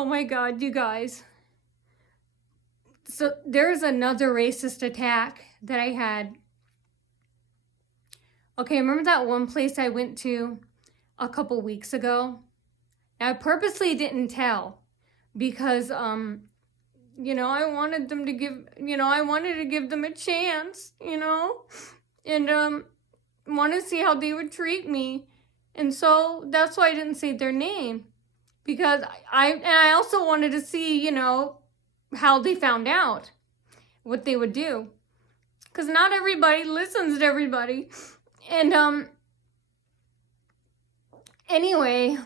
Oh my God, you guys. So there's another racist attack that I had. Okay, remember that one place I went to a couple weeks ago? I purposely didn't tell because, I wanted them to give, I wanted to give them a chance, and want to see how they would treat me. And so that's why I didn't say their name, because I also wanted to see, how they found out, what they would do. Because not everybody listens to everybody. And anyway,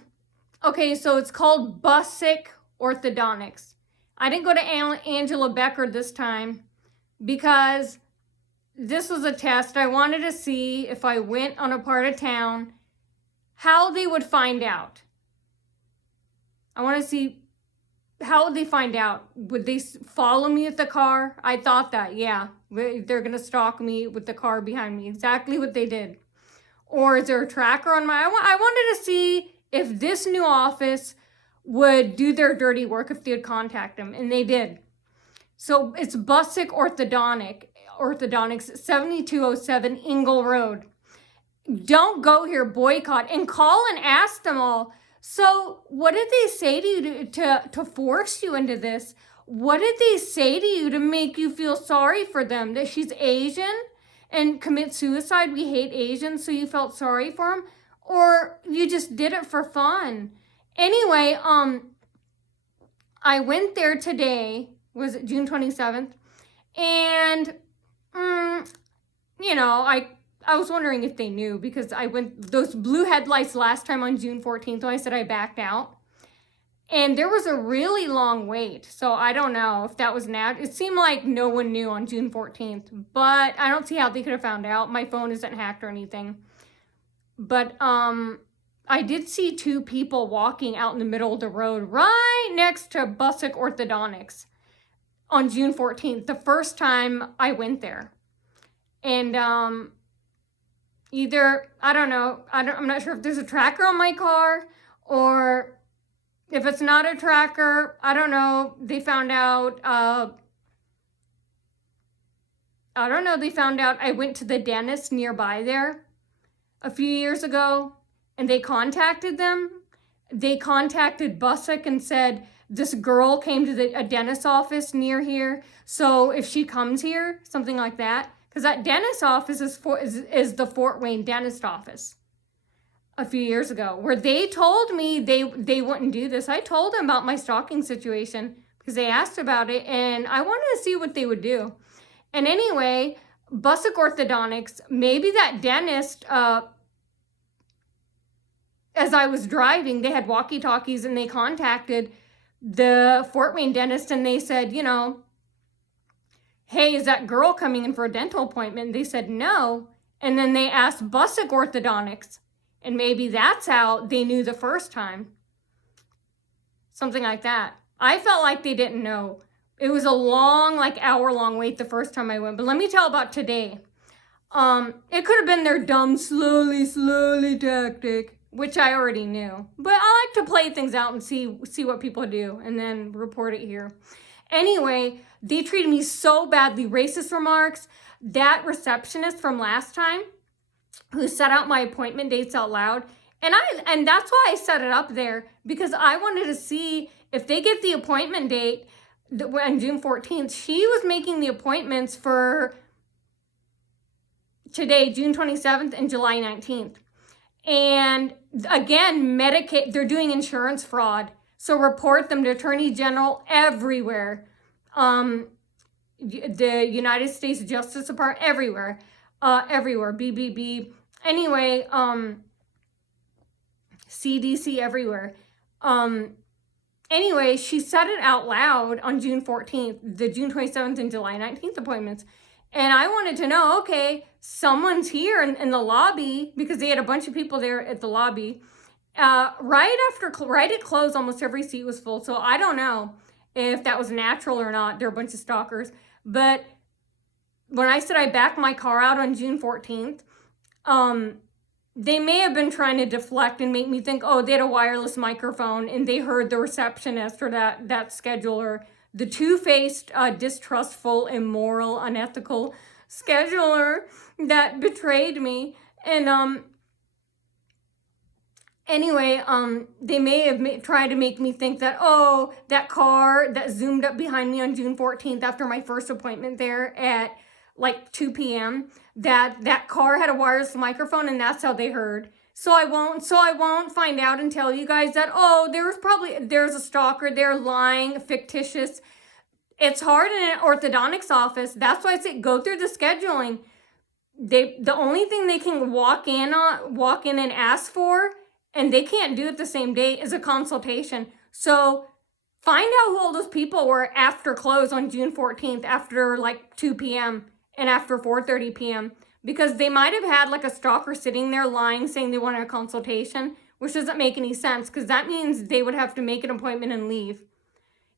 okay, so it's called Busick Orthodontics. I didn't go to Angela Becker this time because this was a test. I wanted to see if I went on a part of town, how they would find out. I want to see how would they find out. Would they follow me with the car? I thought that, yeah. They're going to stalk me with the car behind me. Exactly what they did. Or is there a tracker on my... I wanted to see if this new office would do their dirty work if they would contact them. And they did. So it's Busick Orthodontics, 7207 Ingle Road. Don't go here, boycott, and call and ask them all. So what did they say to you to force you into this? What did they say to you to make you feel sorry for them? That she's Asian and commit suicide? We hate Asians, so you felt sorry for them? Or you just did it for fun? Anyway, I went there today, was it June 27th? And, I was wondering if they knew, because I went those blue headlights last time on June 14th when I said I backed out. And there was a really long wait. So I don't know if that was it seemed like no one knew on June 14th, but I don't see how they could have found out. My phone isn't hacked or anything. But I did see two people walking out in the middle of the road right next to Busick Orthodontics on June 14th, the first time I went there. And either, I don't know, I'm not sure if there's a tracker on my car, or if it's not a tracker, I don't know, they found out, I went to the dentist nearby there a few years ago, and they contacted them. They contacted Busick and said, this girl came to a dentist's office near here, so if she comes here, something like that. Because that dentist office is the Fort Wayne dentist office a few years ago, where they told me they wouldn't do this. I told them about my stalking situation because they asked about it, and I wanted to see what they would do. And anyway, Busick Orthodontics, maybe that dentist, as I was driving, they had walkie-talkies, and they contacted the Fort Wayne dentist, and they said, hey, is that girl coming in for a dental appointment? They said no. And then they asked Busick Orthodontics. And maybe that's how they knew the first time. Something like that. I felt like they didn't know. It was a long, hour-long wait the first time I went. But let me tell about today. It could have been their dumb, slowly tactic, which I already knew. But I like to play things out and see what people do and then report it here. Anyway, they treated me so badly. Racist remarks. That receptionist from last time who set out my appointment dates out loud. And that's why I set it up there, because I wanted to see if they get the appointment date on June 14th. She was making the appointments for today, June 27th and July 19th. And again, Medicaid, they're doing insurance fraud. So report them to Attorney General everywhere. The United States Justice Department, everywhere. BBB. Anyway, CDC, everywhere. Anyway, she said it out loud on June 14th, the June 27th and July 19th appointments. And I wanted to know, okay, someone's here in the lobby, because they had a bunch of people there at the lobby. Right at close, almost every seat was full. So I don't know if that was natural or not. They're a bunch of stalkers. But when I said I backed my car out on June 14th, they may have been trying to deflect and make me think, oh, they had a wireless microphone and they heard the receptionist or that scheduler, the two-faced, distrustful, immoral, unethical scheduler that betrayed me. And anyway, they may have tried to make me think that, oh, that car that zoomed up behind me on June 14th after my first appointment there at like 2 p.m., that car had a wireless microphone and that's how they heard. So I won't find out and tell you guys that, oh, there's a stalker, they're lying, fictitious. It's hard in an orthodontics office. That's why I say go through the scheduling. The only thing they can walk in and ask for, and they can't do it the same day, is a consultation. So find out who all those people were after close on June 14th, after like 2 p.m. and after 4:30 p.m. because they might have had like a stalker sitting there lying, saying they wanted a consultation, which doesn't make any sense because that means they would have to make an appointment and leave.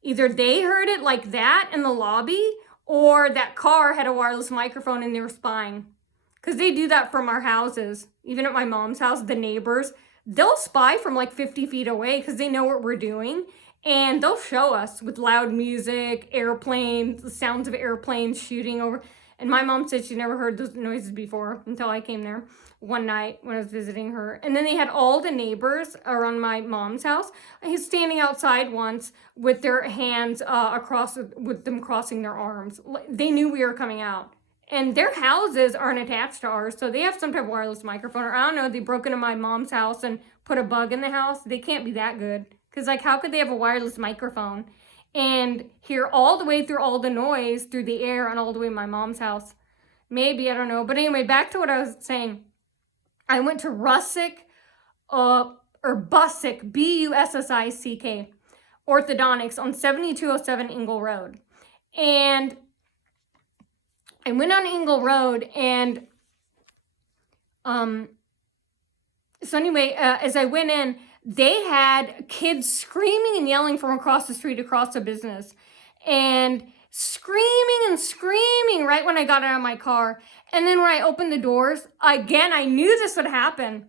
Either they heard it like that in the lobby, or that car had a wireless microphone and they were spying. Because they do that from our houses. Even at my mom's house, the neighbors, they'll spy from like 50 feet away because they know what we're doing. And they'll show us with loud music, airplanes, the sounds of airplanes shooting over. And my mom said she never heard those noises before until I came there one night when I was visiting her. And then they had all the neighbors around my mom's house. He's standing outside once with their hands across, with them crossing their arms. They knew we were coming out. And their houses aren't attached to ours, so they have some type of wireless microphone. Or I don't know, they broke into my mom's house and put a bug in the house. They can't be that good. Because like, how could they have a wireless microphone and hear all the way through all the noise through the air and all the way to my mom's house? Maybe, I don't know. But anyway, back to what I was saying. I went to Bussick, Bussick, Orthodontics on 7207 Ingle Road. And I went on Ingle Road and, so anyway, as I went in, they had kids screaming and yelling from across the street across the business and screaming right when I got out of my car. And then when I opened the doors, again, I knew this would happen.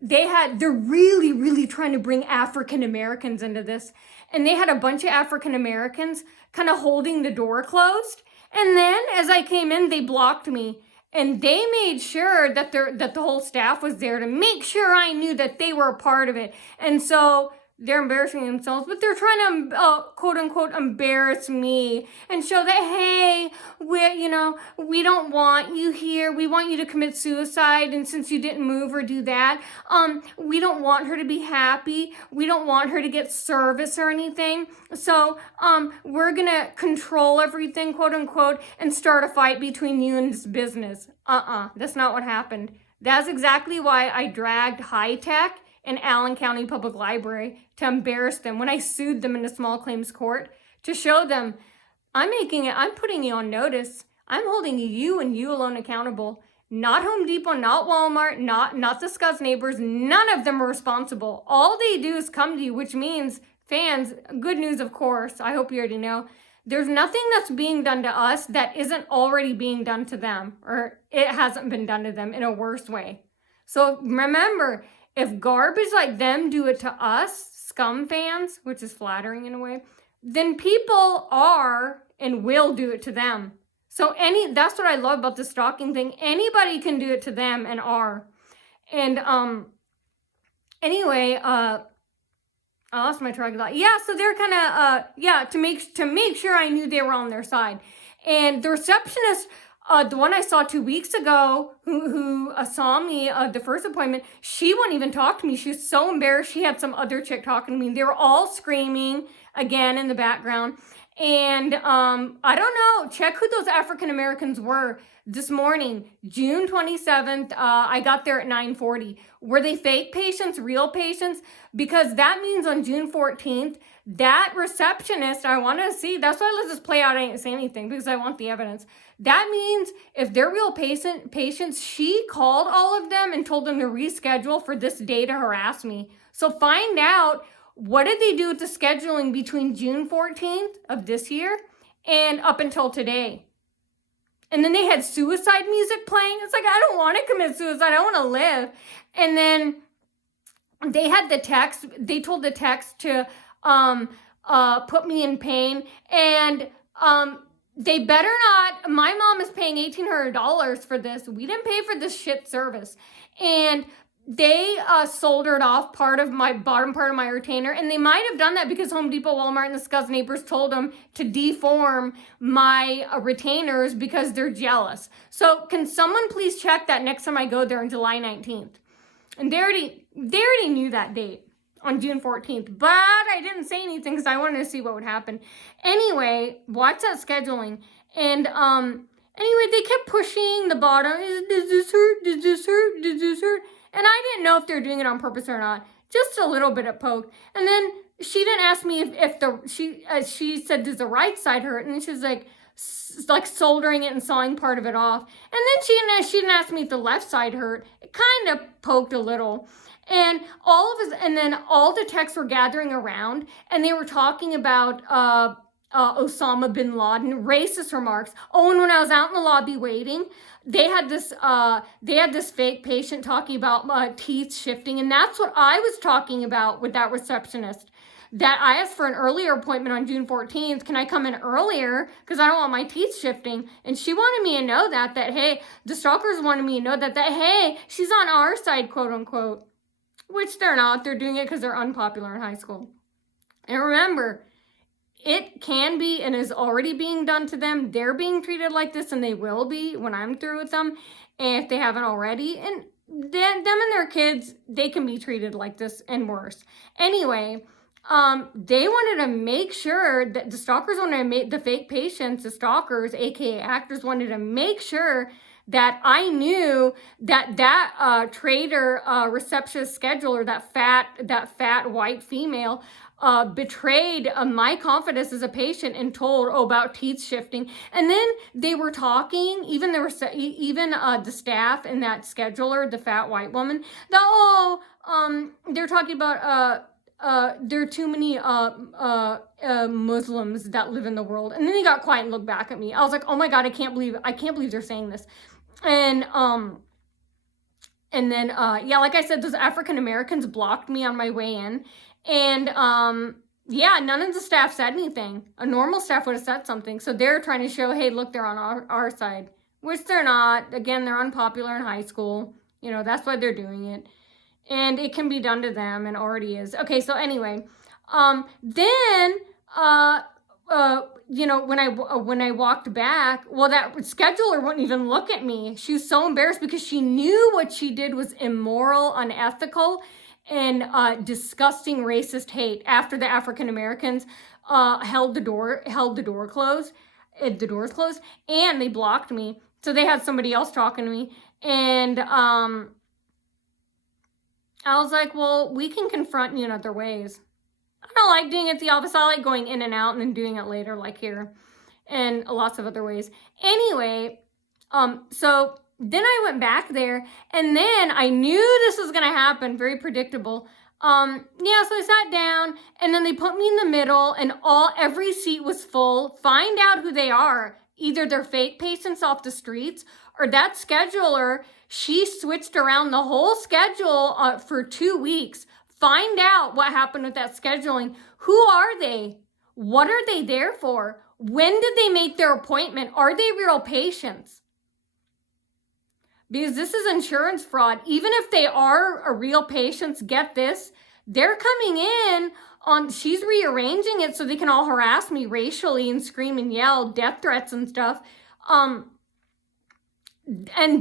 They're really trying to bring African Americans into this. And they had a bunch of African Americans kind of holding the door closed. And then as I came in, they blocked me. And they made sure that the whole staff was there to make sure I knew that they were a part of it. And so they're embarrassing themselves, but they're trying to, quote unquote, embarrass me and show that, hey, we don't want you here. We want you to commit suicide. And since you didn't move or do that, we don't want her to be happy. We don't want her to get service or anything. So, we're going to control everything, quote unquote, and start a fight between you and this business. That's not what happened. That's exactly why I dragged High Tech and Allen County Public Library to embarrass them when I sued them in a small claims court, to show them I'm putting you on notice. I'm holding you and you alone accountable. Not Home Depot, not Walmart, not the Scuzz neighbors. None of them are responsible. All they do is come to you, which means fans, good news, of course. I hope you already know. There's nothing that's being done to us that isn't already being done to them, or it hasn't been done to them in a worse way. So remember, if garbage like them do it to us, scum fans, which is flattering in a way, then people are and will do it to them. So that's what I love about the stalking thing. Anybody can do it to them and are. And anyway, I lost my track of thought. Yeah, so they're kind of to make sure I knew they were on their side. And the receptionist, the one I saw 2 weeks ago, who saw me the first appointment, she wouldn't even talk to me. She was so embarrassed. She had some other chick talking to me. They were all screaming again in the background. And I don't know. Check who those African Americans were this morning, June 27th. I got there at 9:40. Were they fake patients, real patients? Because that means on June 14th, that receptionist, I want to see. That's why let's just play out. I didn't say anything because I want the evidence. That means if they're real patients, she called all of them and told them to reschedule for this day to harass me. So find out, what did they do with the scheduling between June 14th of this year and up until today? And then they had suicide music playing. It's like, I don't want to commit suicide. I want to live. And then they had the text. They told the text to put me in pain. And they better not. My mom is paying $1,800 for this. We didn't pay for this shit service. And they soldered off bottom part of my retainer, and they might have done that because Home Depot, Walmart, and the Scuzz neighbors told them to deform my retainers because they're jealous. So can someone please check that next time I go there on July 19th? And they already knew that date on June 14th, but I didn't say anything because I wanted to see what would happen. Anyway, watch that scheduling. And anyway, they kept pushing the bottom. Does this hurt? Does this hurt? Does this hurt? And I didn't know if they were doing it on purpose or not. Just a little bit it poked. And then she didn't ask me she said, does the right side hurt? And she was like soldering it and sawing part of it off. And then she didn't ask me if the left side hurt. It kind of poked a little. And then all the techs were gathering around, and they were talking about Osama bin Laden, racist remarks. Oh, and when I was out in the lobby waiting, they had this fake patient talking about teeth shifting, and that's what I was talking about with that receptionist. That I asked for an earlier appointment on June 14th. Can I come in earlier? Because I don't want my teeth shifting. And she wanted me to know that hey, the stalkers wanted me to know that hey, she's on our side, quote unquote. Which they're not. They're doing it because they're unpopular in high school. And remember, it can be and is already being done to them. They're being treated like this, and they will be when I'm through with them, and if they haven't already. And them and their kids, they can be treated like this and worse. Anyway, they wanted to make sure that the stalkers wanted to make the fake patients, the stalkers, aka actors, wanted to make sure that I knew that traitor receptionist scheduler, that fat white female, betrayed my confidence as a patient and told about teeth shifting. And then they were talking, even the staff and that scheduler, the fat white woman, they're talking about there are too many Muslims that live in the world. And then they got quiet and looked back at me. I was like, oh my God, I can't believe they're saying this. And then like I said, those African Americans blocked me on my way in. And none of the staff said anything. A normal staff would have said something. So they're trying to show, hey, look, they're on our side, which they're not. Again, they're unpopular in high school. That's why they're doing it. And it can be done to them, and already is. Okay, so anyway, then when I walked back, well, that scheduler wouldn't even look at me. She was so embarrassed because she knew what she did was immoral, unethical, and disgusting racist hate. After the African Americans held the doors closed, and they blocked me. So they had somebody else talking to me, and I was like, well, we can confront you in other ways. I don't like doing it at the office. I like going in and out and then doing it later, like here, and lots of other ways. Anyway, so then I went back there, and then I knew this was going to happen. Very predictable. So I sat down, and then they put me in the middle, and every seat was full. Find out who they are. Either they're fake patients off the streets, or that scheduler, she switched around the whole schedule for 2 weeks. Find out what happened with that scheduling. Who are they? What are they there for? When did they make their appointment? Are they real patients? Because this is insurance fraud. Even if they are real patients, get this, they're coming in she's rearranging it so they can all harass me racially and scream and yell, death threats and stuff. And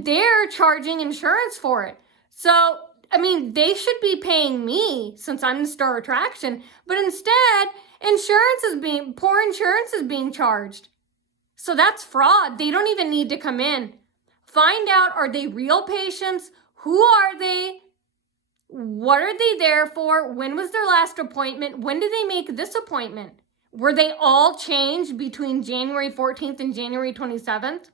they're charging insurance for it. So, they should be paying me since I'm the star attraction, but instead, poor insurance is being charged. So that's fraud. They don't even need to come in. Find out, are they real patients? Who are they? What are they there for? When was their last appointment? When did they make this appointment? Were they all changed between January 14th and January 27th?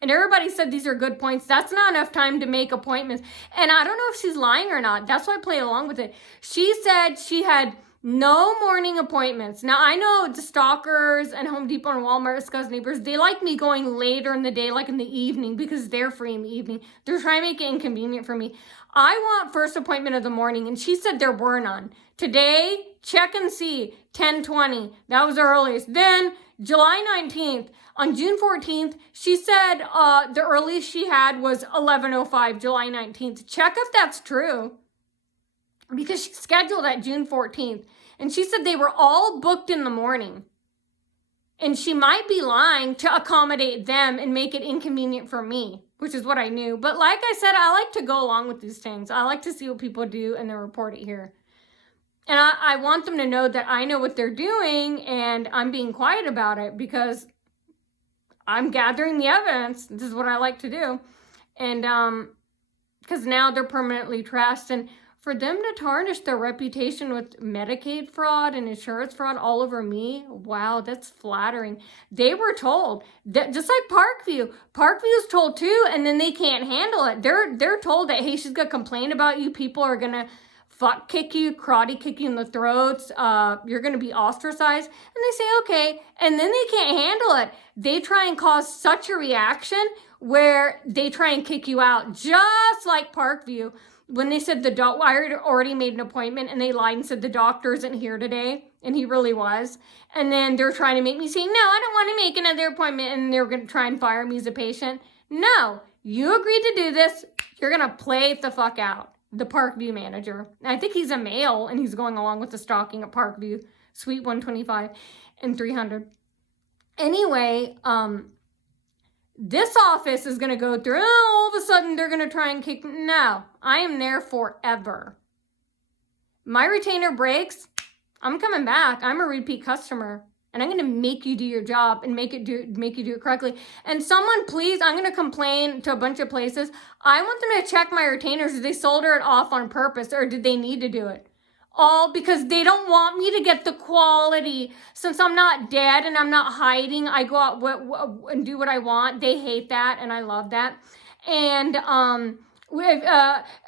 And everybody said these are good points. That's not enough time to make appointments. And I don't know if she's lying or not. That's why I play along with it. She said she had No morning appointments. Now, I know the stalkers and Home Depot and Walmart, Scuzz neighbors, they like me going later in the day, like in the evening, because they're free in the evening. They're trying to make it inconvenient for me. I want first appointment of the morning, and she said there were none. Today, check and see, 10:20. That was the earliest. Then, July 19th. On June 14th, she said the earliest she had was 11:05, July 19th. Check if that's true. Because she scheduled at June 14th. And she said they were all booked in the morning. And she might be lying to accommodate them and make it inconvenient for me, which is what I knew. But like I said, I like to go along with these things. I like to see what people do and then report it here. And I want them to know that I know what they're doing and I'm being quiet about it because I'm gathering the evidence. This is what I like to do. And because now they're permanently trashed. And for them to tarnish their reputation with Medicaid fraud and insurance fraud all over me, wow, that's flattering. They were told that, just like Parkview. Parkview's told too, and then they can't handle it. They're told that, hey, she's gonna complain about you. People are gonna fuck kick you, karate kick you in the throats. You're gonna be ostracized. And they say, okay. And then they can't handle it. They try and cause such a reaction where they try and kick you out, just like Parkview. When they said I had already made an appointment and they lied and said the doctor isn't here today, and he really was. And then they're trying to make me say, no, I don't want to make another appointment, and they're going to try and fire me as a patient. No, you agreed to do this. You're going to play it the fuck out. The Parkview manager. I think he's a male, and he's going along with the stalking at Parkview, Suite 125 and 300. Anyway, this office is going to go through, all of a sudden they're going to try and kick. No, I am there forever. My retainer breaks, I'm coming back. I'm a repeat customer. And I'm going to make you do your job and make you do it correctly. And someone, please, I'm going to complain to a bunch of places. I want them to check my retainers. Did they solder it off on purpose or did they need to do it? All because they don't want me to get the quality. Since I'm not dead and I'm not hiding, I go out and do what I want. They hate that and I love that. And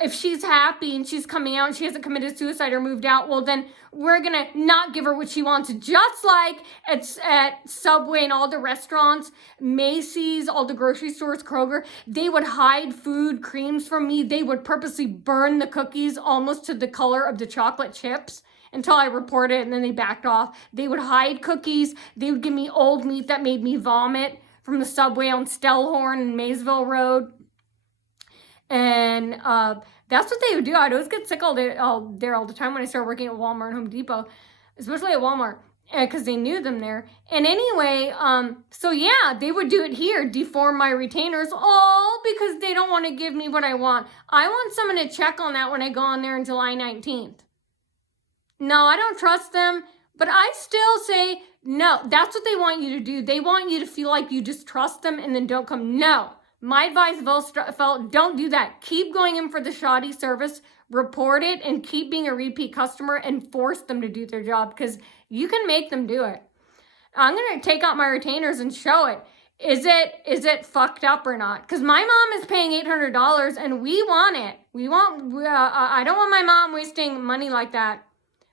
if she's happy and she's coming out and she hasn't committed suicide or moved out, well then we're gonna not give her what she wants. Just like at Subway and all the restaurants, Macy's, all the grocery stores, Kroger, they would hide food, creams from me. They would purposely burn the cookies almost to the color of the chocolate chips until I reported it and then they backed off. They would hide cookies. They would give me old meat that made me vomit from the Subway on Stellhorn and Maysville Road. And that's what they would do. I'd always get sick there all the time when I started working at Walmart and Home Depot, especially at Walmart, because they knew them there. And anyway, so yeah, they would do it here, deform my retainers, all because they don't want to give me what I want. I want someone to check on that when I go on there on July 19th. No, I don't trust them, but I still say, no, that's what they want you to do. They want you to feel like you just trust them and then don't come. No. My advice felt, don't do that. Keep going in for the shoddy service, report it, and keep being a repeat customer and force them to do their job because you can make them do it. I'm going to take out my retainers and show it. Is it fucked up or not? Because my mom is paying $800 and we want it. I don't want my mom wasting money like that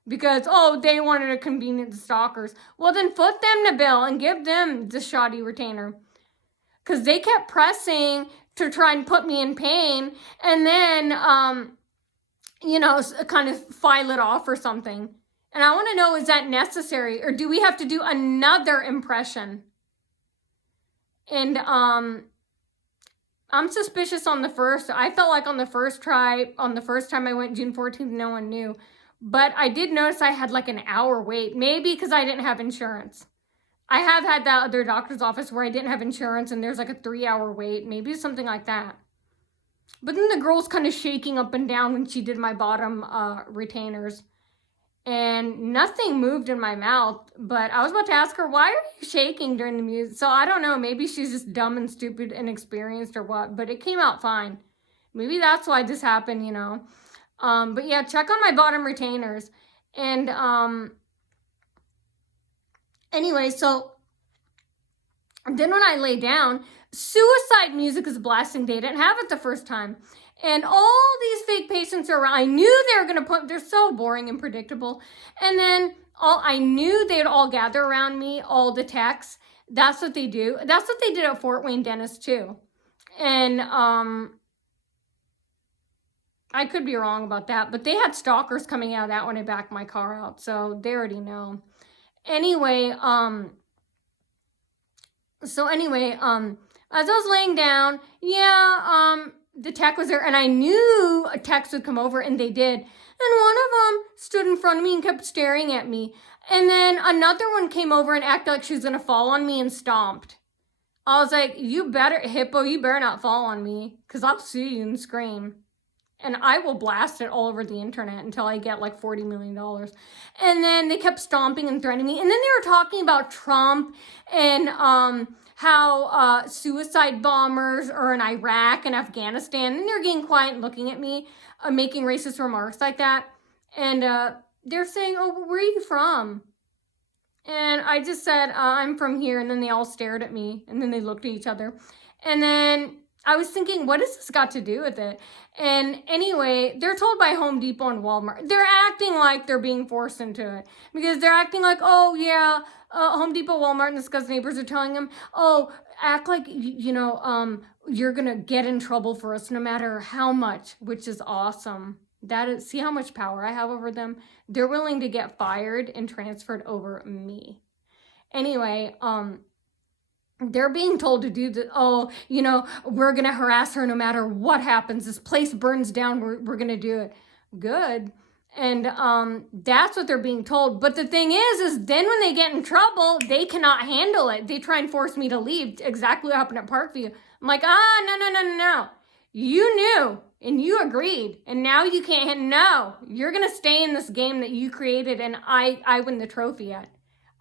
because, they wanted to convenience the stalkers. Well, then foot them the bill and give them the shoddy retainer. Because they kept pressing to try and put me in pain and then, kind of file it off or something. And I want to know, is that necessary? Or do we have to do another impression? And I'm suspicious on the first. I felt like on the first time I went June 14th, no one knew. But I did notice I had like an hour wait. Maybe because I didn't have insurance. I have had that other doctor's office where I didn't have insurance and there's like a 3-hour wait. Maybe something like that. But then the girl's kind of shaking up and down when she did my bottom retainers. And nothing moved in my mouth. But I was about to ask her, why are you shaking during the music? So I don't know. Maybe she's just dumb and stupid and inexperienced or what. But it came out fine. Maybe that's why this happened, But yeah, check on my bottom retainers. And anyway, so then when I lay down, suicide music is blasting. They didn't have it the first time. And all these fake patients are around. I knew they were going to they're so boring and predictable. And then I knew they'd all gather around me, all the techs. That's what they do. That's what they did at Fort Wayne Dentist too. And I could be wrong about that, but they had stalkers coming out of that when I backed my car out, so they already know. Anyway, as I was laying down, the tech was there, and I knew a tech would come over, and they did. And one of them stood in front of me and kept staring at me. And then another one came over and acted like she was gonna fall on me and stomped. I was like, you better not fall on me, because I'll sue you and scream. And I will blast it all over the internet until I get like $40 million. And then they kept stomping and threatening me. And then they were talking about Trump and how suicide bombers are in Iraq and Afghanistan. And they're getting quiet and looking at me, making racist remarks like that. And they're saying, oh, where are you from? And I just said, I'm from here. And then they all stared at me. And then they looked at each other. And then I was thinking, what has this got to do with it? And anyway, they're told by Home Depot and Walmart. They're acting like they're being forced into it. Because they're acting like, oh, yeah, Home Depot, Walmart, and this guy's neighbors are telling them, oh, act like, you're going to get in trouble for us no matter how much, which is awesome. See how much power I have over them? They're willing to get fired and transferred over me. Anyway, they're being told to do we're going to harass her no matter what happens. This place burns down. We're going to do it. Good. And that's what they're being told. But the thing is then when they get in trouble, they cannot handle it. They try and force me to leave. Exactly what happened at Parkview. I'm like, no. You knew and you agreed. And now you can't. No, you're going to stay in this game that you created and I win the trophy at.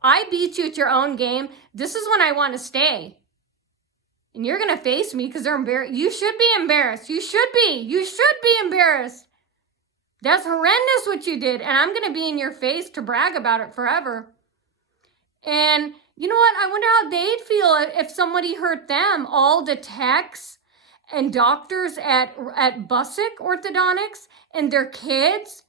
I beat you at your own game. This is when I want to stay. And you're going to face me because they're embarrassed. You should be embarrassed. You should be embarrassed. That's horrendous what you did. And I'm going to be in your face to brag about it forever. And you know what? I wonder how they'd feel if somebody hurt them. All the techs and doctors at Busick Orthodontics and their kids.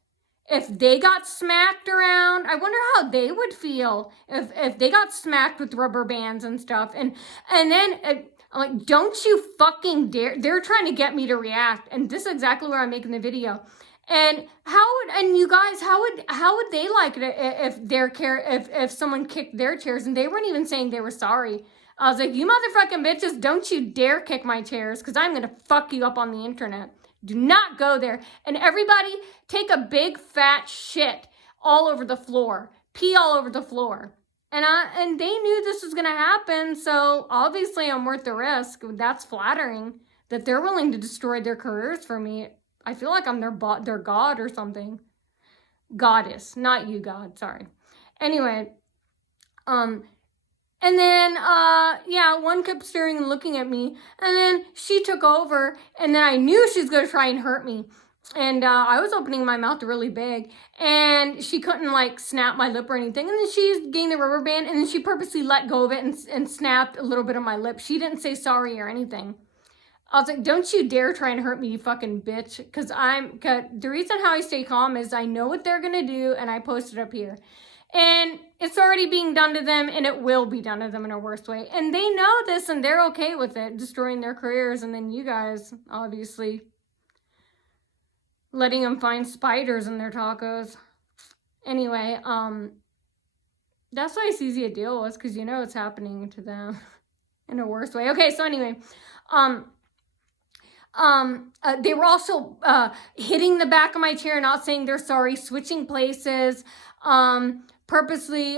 If they got smacked around, I wonder how they would feel if they got smacked with rubber bands and stuff. And then I'm like, don't you fucking dare. They're trying to get me to react. And this is exactly where I'm making the video. And you guys, how would they like it if someone kicked their chairs and they weren't even saying they were sorry? I was like, you motherfucking bitches, don't you dare kick my chairs because I'm going to fuck you up on the internet. Do not go there. And everybody take a big fat shit all over the floor. Pee all over the floor. And they knew this was going to happen. So obviously I'm worth the risk. That's flattering that they're willing to destroy their careers for me. I feel like I'm their god or something. Goddess, not you, God. Sorry. Anyway, and then, one kept staring and looking at me. And then she took over. And then I knew she was going to try and hurt me. And I was opening my mouth really big. And she couldn't, snap my lip or anything. And then she gained the rubber band. And then she purposely let go of it and snapped a little bit of my lip. She didn't say sorry or anything. I was like, don't you dare try and hurt me, you fucking bitch. Because the reason how I stay calm is I know what they're going to do. And I posted up here. And it's already being done to them, and it will be done to them in a worse way. And they know this, and they're okay with it, destroying their careers. And then you guys, obviously, letting them find spiders in their tacos. Anyway, that's why it's easy to deal with, because you know it's happening to them in a worse way. Okay, so anyway, they were also hitting the back of my chair, not saying they're sorry, switching places, purposely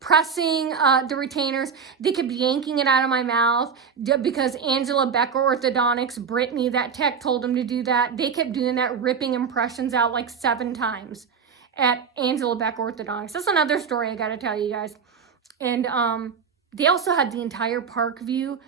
pressing the retainers. They kept yanking it out of my mouth because Angela Becker Orthodontics, Brittany, that tech told them to do that. They kept doing that, ripping impressions out 7 times at Angela Becker Orthodontics. That's another story I got to tell you guys. And they also had the entire Parkview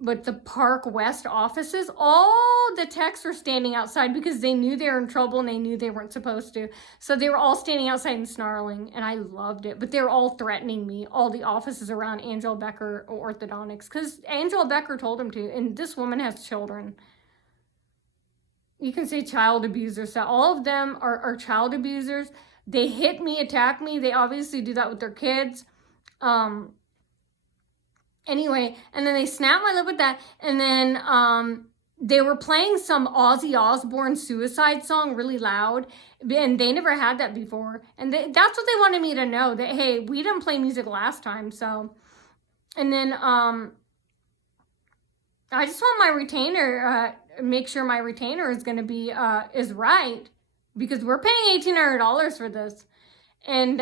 but the Park West offices, all the techs were standing outside because they knew they were in trouble and they knew they weren't supposed to. So they were all standing outside and snarling, and I loved it. But they were all threatening me, all the offices around Angela Becker Orthodontics, because Angela Becker told them to, and this woman has children. You can say child abusers. So all of them are child abusers. They hit me, attack me. They obviously do that with their kids. Anyway, and then they snapped my lip with that, and then they were playing some Ozzy Osbourne suicide song really loud, and they never had that before. And that's what they wanted me to know, that, hey, we didn't play music last time, so. And then I just want my retainer, make sure my retainer is going to be, is right, because we're paying $1,800 for this. And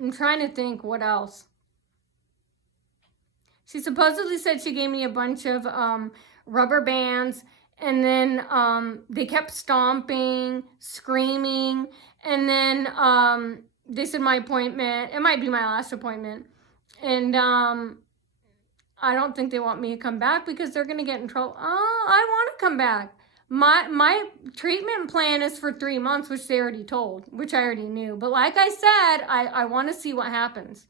I'm trying to think what else. She supposedly said she gave me a bunch of rubber bands, and then they kept stomping, screaming, and then they said my appointment, it might be my last appointment, and I don't think they want me to come back because they're going to get in trouble. Oh, I want to come back. My treatment plan is for 3 months, which they already told, which I already knew. But like I said, I want to see what happens.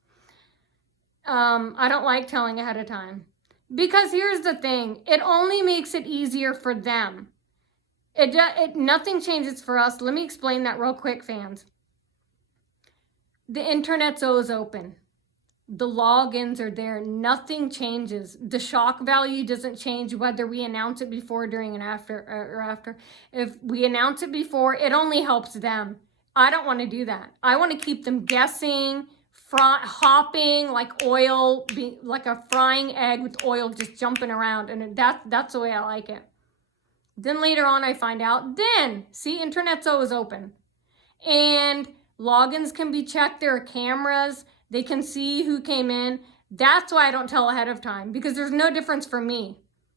I don't like telling ahead of time. Because here's the thing. It only makes it easier for them. Nothing changes for us. Let me explain that real quick, fans. The internet's always open. The logins are there. Nothing changes. The shock value doesn't change whether we announce it before, during, and after, or after. If we announce it before, it only helps them. I don't want to do that. I want to keep them guessing, hopping like oil, like a frying egg with oil just jumping around. And that's the way I like it. Then later on I find out. Then, see, internet's always open. And logins can be checked. There are cameras. They can see who came in. That's why I don't tell ahead of time, because there's no difference for me.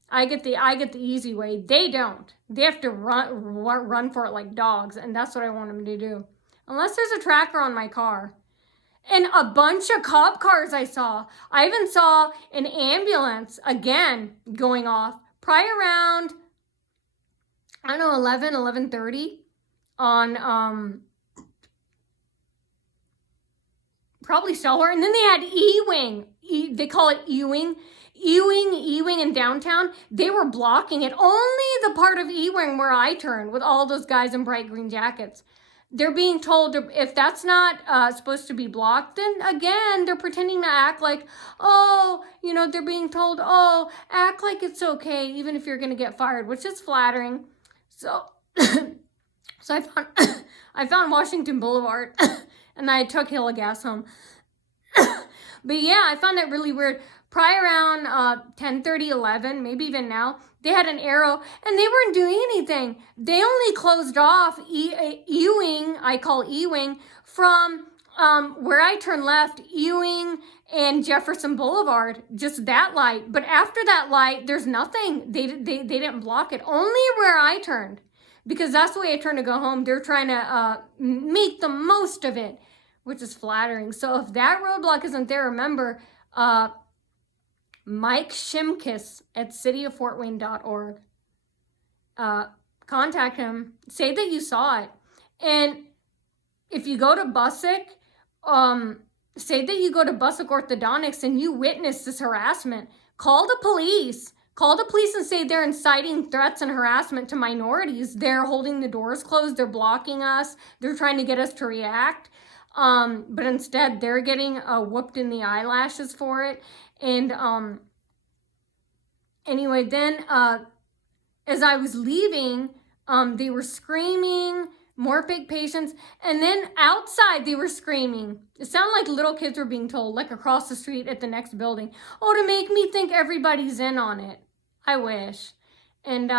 I get the easy way. They don't. They have to run for it like dogs, and that's what I want them to do. Unless there's a tracker on my car. And a bunch of cop cars I saw. I even saw an ambulance, again, going off. Probably around, I don't know, 11:30 on, probably Stellar. And then they had Ewing. They call it Ewing. Ewing in downtown. They were blocking it. Only the part of Ewing where I turned with all those guys in bright green jackets. They're being told if that's not supposed to be blocked, then again, they're pretending to act like, oh, you know, they're being told, oh, act like it's okay, even if you're going to get fired, which is flattering. So, so I found Washington Boulevard, and I took Hill of Gas home. But yeah, I found that really weird. Probably around 10:30, 11, maybe even now, they had an arrow, and they weren't doing anything. They only closed off Ewing, I call Ewing, from where I turn left, Ewing and Jefferson Boulevard, just that light. But after that light, there's nothing. They didn't block it. Only where I turned, because that's the way I turned to go home. They're trying to make the most of it, which is flattering. So if that roadblock isn't there, remember, Mike Shimkus at cityoffortwayne.org. Contact him. Say that you saw it. And if you go to Busick, say that you go to Busick Orthodontics and you witness this harassment. Call the police. Call the police and say they're inciting threats and harassment to minorities. They're holding the doors closed. They're blocking us. They're trying to get us to react. But instead, they're getting whooped in the eyelashes for it. And anyway, then as I was leaving, they were screaming, more fake patients. And then outside, they were screaming. It sounded like little kids were being told, like across the street at the next building. Oh, to make me think everybody's in on it. I wish. And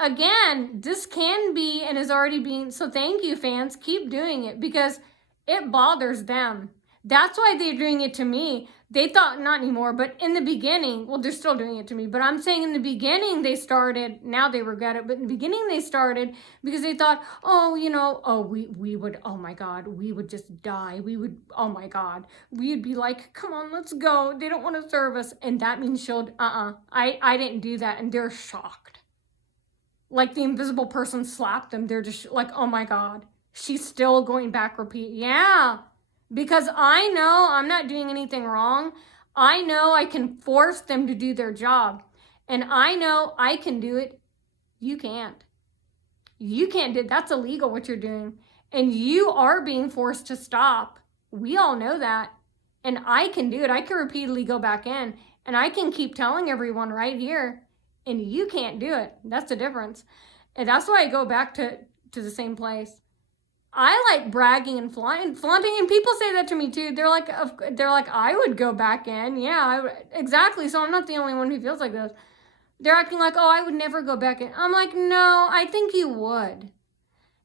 again, this can be and is already being, so thank you, fans. Keep doing it, because it bothers them. That's why they're doing it to me. They thought, not anymore, but in the beginning, well, they're still doing it to me, but I'm saying in the beginning they started, now they regret it, but in the beginning they started because they thought, oh, you know, oh, we would, oh my God, we would just die. We would, oh my God, we'd be like, come on, let's go. They don't want to serve us. And that means she'll, I didn't do that. And they're shocked. Like the invisible person slapped them. They're just like, oh my God, she's still going back, repeat. Yeah. Because I know I'm not doing anything wrong. I know I can force them to do their job. And I know I can do it. You can't. You can't do it. That's illegal what you're doing. And you are being forced to stop. We all know that. And I can do it. I can repeatedly go back in. And I can keep telling everyone right here. And you can't do it. That's the difference. And that's why I go back to the same place. I like bragging and flaunting, and people say that to me too. They're like, I would go back in. Yeah, exactly. So I'm not the only one who feels like this. They're acting like, oh, I would never go back in. I'm like, no, I think you would.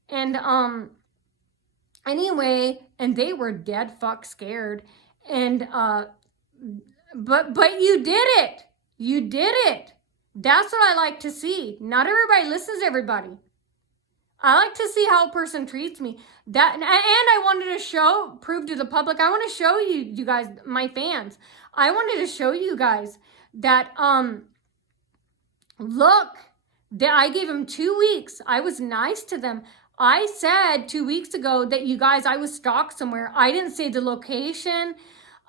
And anyway, and they were dead fuck scared. And but you did it. You did it. That's what I like to see. Not everybody listens to everybody. I like to see how a person treats me. That and I wanted to prove to the public. I want to show you guys, my fans. I wanted to show you guys that look, that I gave them 2 weeks. I was nice to them. I said 2 weeks ago that you guys, I was stalked somewhere. I didn't say the location.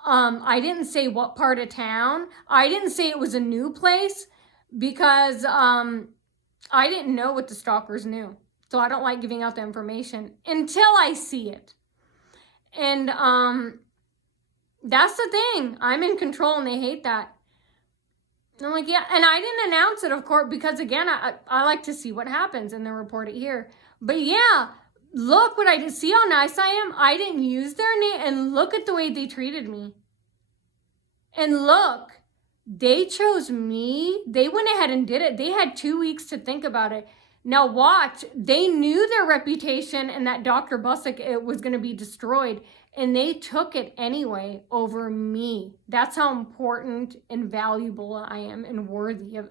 I didn't say what part of town. I didn't say it was a new place because I didn't know what the stalkers knew. So I don't like giving out the information until I see it. And that's the thing. I'm in control and they hate that. And I'm like, yeah. And I didn't announce it, of course, because again, I like to see what happens and then report it here. But yeah, look what I did. See how nice I am? I didn't use their name. And look at the way they treated me. And look, they chose me. They went ahead and did it. They had 2 weeks to think about it. Now watch, they knew their reputation and that Dr. Busick it was going to be destroyed, and they took it anyway over me. That's how important and valuable I am and worthy of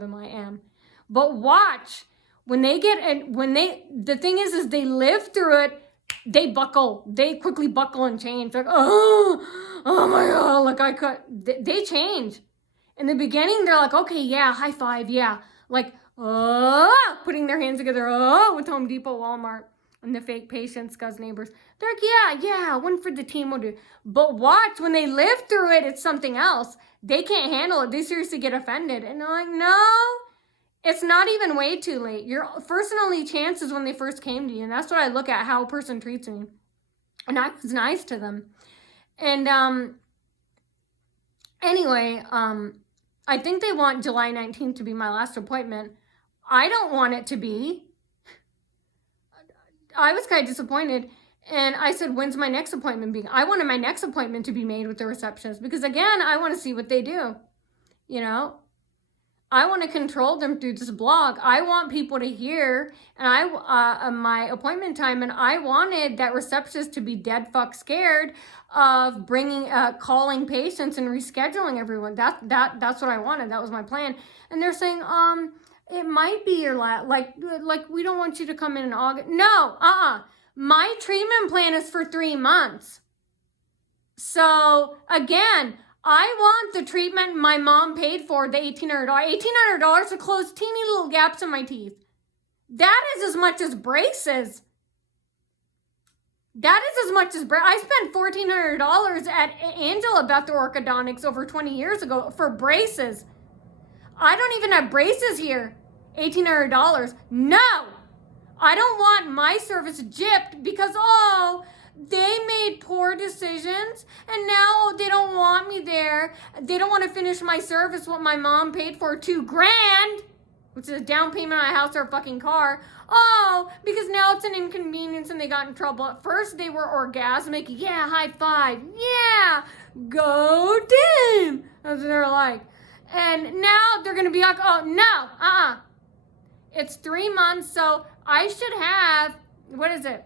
them I am. But watch, when they the thing is they live through it, they buckle. They quickly buckle and change. Like, oh my God, like they change. In the beginning, they're like, okay, yeah, high five, yeah. Like, putting their hands together, with Home Depot, Walmart, and the fake patients, cuz neighbors. They're like, yeah, one for the team will do. But watch, when they live through it, it's something else. They can't handle it. They seriously get offended. And they're like, no, it's not even way too late. Your first and only chance is when they first came to you. And that's what I look at, how a person treats me. And I was nice to them. And anyway, I think they want July 19th to be my last appointment. I don't want it to be. I was kind of disappointed. And I said, when's my next appointment being? I wanted my next appointment to be made with the receptionist. Because again, I want to see what they do. You know? I want to control them through this blog. I want people to hear. And my appointment time. And I wanted that receptionist to be dead fuck scared of calling patients and rescheduling everyone. That's what I wanted. That was my plan. And they're saying, it might be your last, like we don't want you to come in August. No, my treatment plan is for 3 months. So again, I want the treatment my mom paid for, the $1,800. $1,800 to close teeny little gaps in my teeth. That is as much as braces. That is as much as I spent $1,400 at Angela Beth Orthodontics over 20 years ago for braces. I don't even have braces here. $1,800. No! I don't want my service gypped because, they made poor decisions and now they don't want me there. They don't want to finish my service, what my mom paid for, $2,000, which is a down payment on a house or a fucking car. Because now it's an inconvenience and they got in trouble. At first they were orgasmic. Yeah, high five. Yeah, go team. That's what they're like. And now they're going to be like, oh, no, It's 3 months, so I should have, what is it?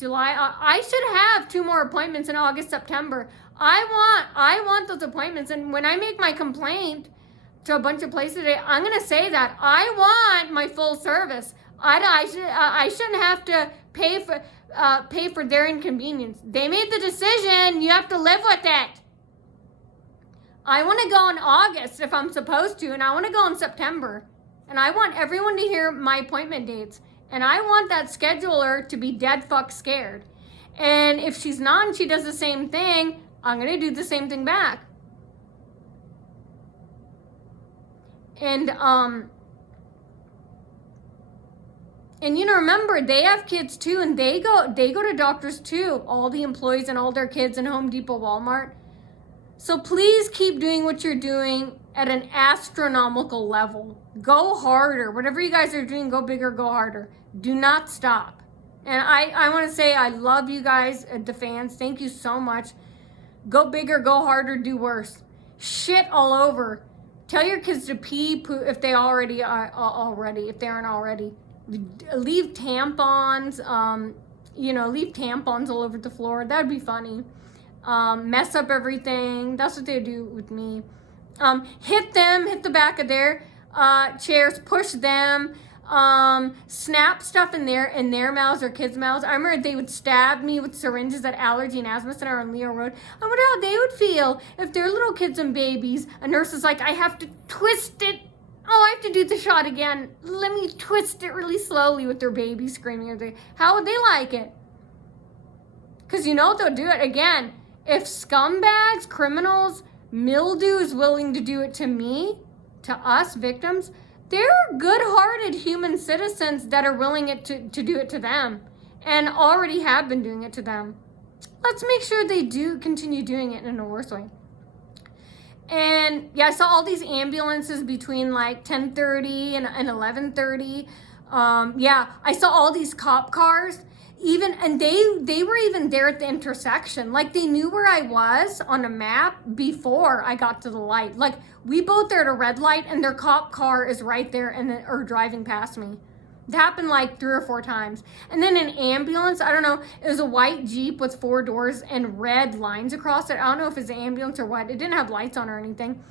July. I should have 2 more appointments in August, September. I want those appointments. And when I make my complaint to a bunch of places today, I'm going to say that I want my full service. I shouldn't have to pay for their inconvenience. They made the decision. You have to live with it. I want to go in August if I'm supposed to, and I want to go in September. And I want everyone to hear my appointment dates. And I want that scheduler to be dead fuck scared. And if she's not and she does the same thing, I'm going to do the same thing back. And you know, remember, they have kids too, and they go to doctors too, all the employees and all their kids in Home Depot, Walmart. So please keep doing what you're doing at an astronomical level. Go harder. Whatever you guys are doing, go bigger, go harder. Do not stop. And I want to say I love you guys, the fans. Thank you so much. Go bigger, go harder, do worse. Shit all over. Tell your kids to pee, poo, if they already are if they aren't already. Leave tampons, leave tampons all over the floor. That'd be funny. Mess up everything. That's what they do with me. Hit the back of their chairs, push them, snap stuff in their mouths or kids' mouths. I remember they would stab me with syringes at Allergy and Asthma Center on Leo Road. I wonder how they would feel if their little kids and babies, a nurse is like, I have to twist it. Oh, I have to do the shot again. Let me twist it really slowly with their baby screaming. How would they like it? Because you know they'll do it again. If scumbags, criminals, mildew is willing to do it to me, to us victims, there are good-hearted human citizens that are willing to do it to them and already have been doing it to them. Let's make sure they do continue doing it in a worse way. And yeah, I saw all these ambulances between like 10:30 and 11:30. I saw all these cop cars. And they were even there at the intersection. Like they knew where I was on a map before I got to the light. Like we both there at a red light and their cop car is right there or driving past me. It happened like 3 or 4 times. And then an ambulance, I don't know, it was a white Jeep with 4 doors and red lines across it. I don't know if it's an ambulance or what. It didn't have lights on or anything.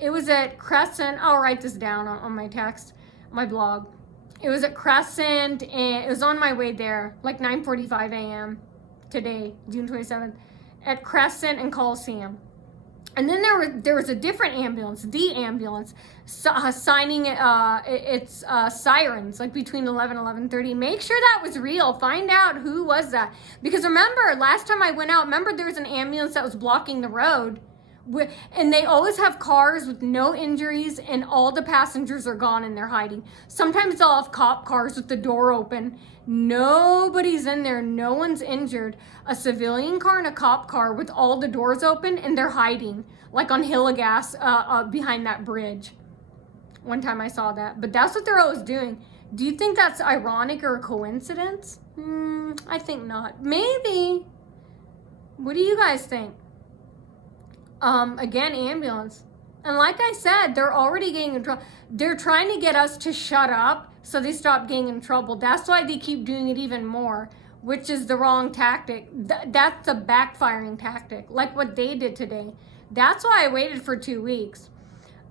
It was at Crescent. I'll write this down on my text, my blog. It was at Crescent, and it was on my way there, like 9:45 a.m. today, June 27th, at Crescent and Coliseum. And then there was a different ambulance, the ambulance, signing its sirens, like between 11 and 11:30. Make sure that was real. Find out who was that. Because remember, last time I went out, there was an ambulance that was blocking the road. And they always have cars with no injuries and all the passengers are gone and they're hiding. Sometimes they'll have cop cars with the door open. Nobody's in there. No one's injured. A civilian car and a cop car with all the doors open and they're hiding, like on Hillegas behind that bridge. One time I saw that. But that's what they're always doing. Do you think that's ironic or a coincidence? I think not. Maybe. What do you guys think? Again, ambulance. And like I said, they're already getting in trouble. They're trying to get us to shut up so they stop getting in trouble. That's why they keep doing it even more, which is the wrong tactic. That's a backfiring tactic, like what they did today. That's why I waited for 2 weeks.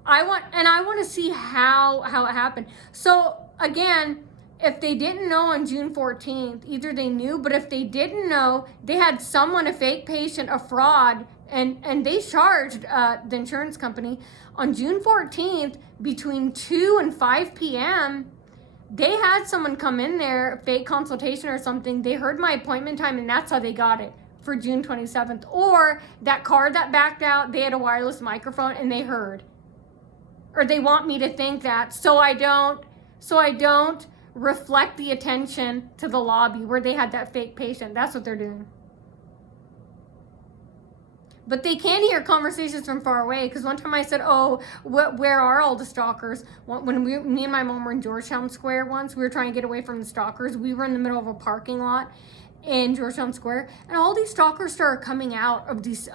I want to see how it happened. So again, if they didn't know on June 14th, either they knew, but if they didn't know, they had someone, a fake patient, a fraud, and they charged the insurance company on June 14th between 2 and 5 p.m. They had someone come in there, fake consultation or something. They heard my appointment time and that's how they got it for June 27th. Or that car that backed out, they had a wireless microphone and they heard. Or they want me to think that so I don't reflect the attention to the lobby where they had that fake patient. That's what they're doing. But they can hear conversations from far away. Because one time I said, where are all the stalkers? When me and my mom were in Georgetown Square once, we were trying to get away from the stalkers. We were in the middle of a parking lot in Georgetown Square. And all these stalkers started coming out of these.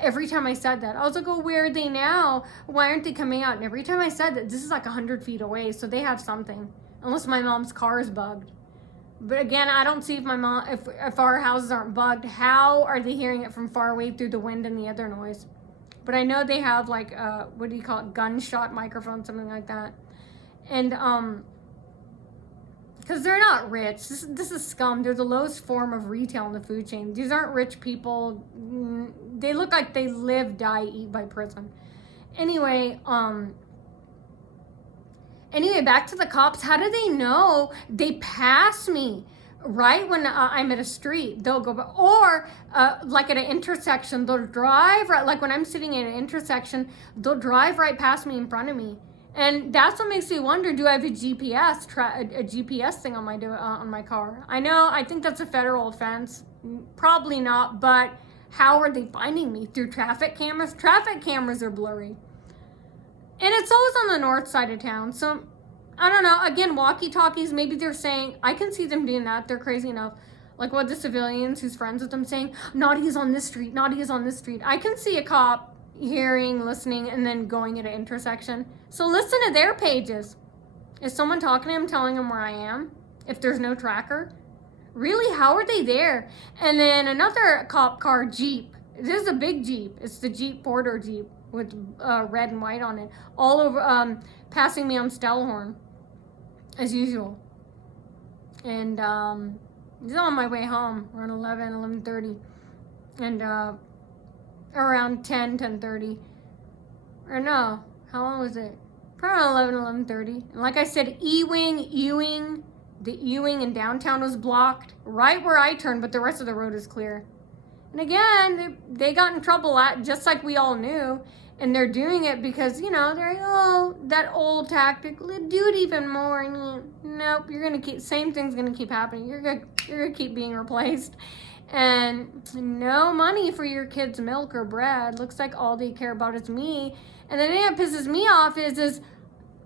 Every time I said that, I was like, where are they now? Why aren't they coming out? And every time I said that, this is like 100 feet away. So they have something. Unless my mom's car is bugged. But again, I don't see if my mom, if our houses aren't bugged, how are they hearing it from far away through the wind and the other noise? But I know they have like, what do you call it? Gunshot microphone, something like that. And, because they're not rich. This is scum. They're the lowest form of retail in the food chain. These aren't rich people. They look like they live, die, eat by prison. Anyway, back to the cops. How do they know? They pass me right when I'm at a street. They'll go, or like at an intersection, they'll drive right. Like when I'm sitting at an intersection, they'll drive right past me in front of me. And that's what makes me wonder, do I have a GPS, a GPS thing on my car? I think that's a federal offense. Probably not, but how are they finding me? Through traffic cameras? Traffic cameras are blurry. And it's always on the north side of town. So, I don't know. Again, walkie-talkies, maybe they're saying, I can see them doing that. They're crazy enough. Like what the civilians who's friends with them saying, naughty is on this street, naughty is on this street. I can see a cop hearing, listening, and then going at an intersection. So listen to their pages. Is someone talking to him, telling him where I am? If there's no tracker? Really, how are they there? And then another cop car, Jeep. This is a big Jeep. It's the Jeep Porter Jeep with red and white on it. All over, passing me on Stellhorn, as usual. And it's on my way home, around 11:30. And around 10:30. Or no, how long was it? Probably 11:30. And like I said, Ewing, the Ewing in downtown was blocked right where I turned, but the rest of the road is clear. And again, they got in trouble just like we all knew. And they're doing it because, they're like, oh, that old tactic, do it even more. And nope, same thing's gonna keep happening. You're gonna keep being replaced. And no money for your kids' milk or bread. Looks like all they care about is me. And the thing that pisses me off is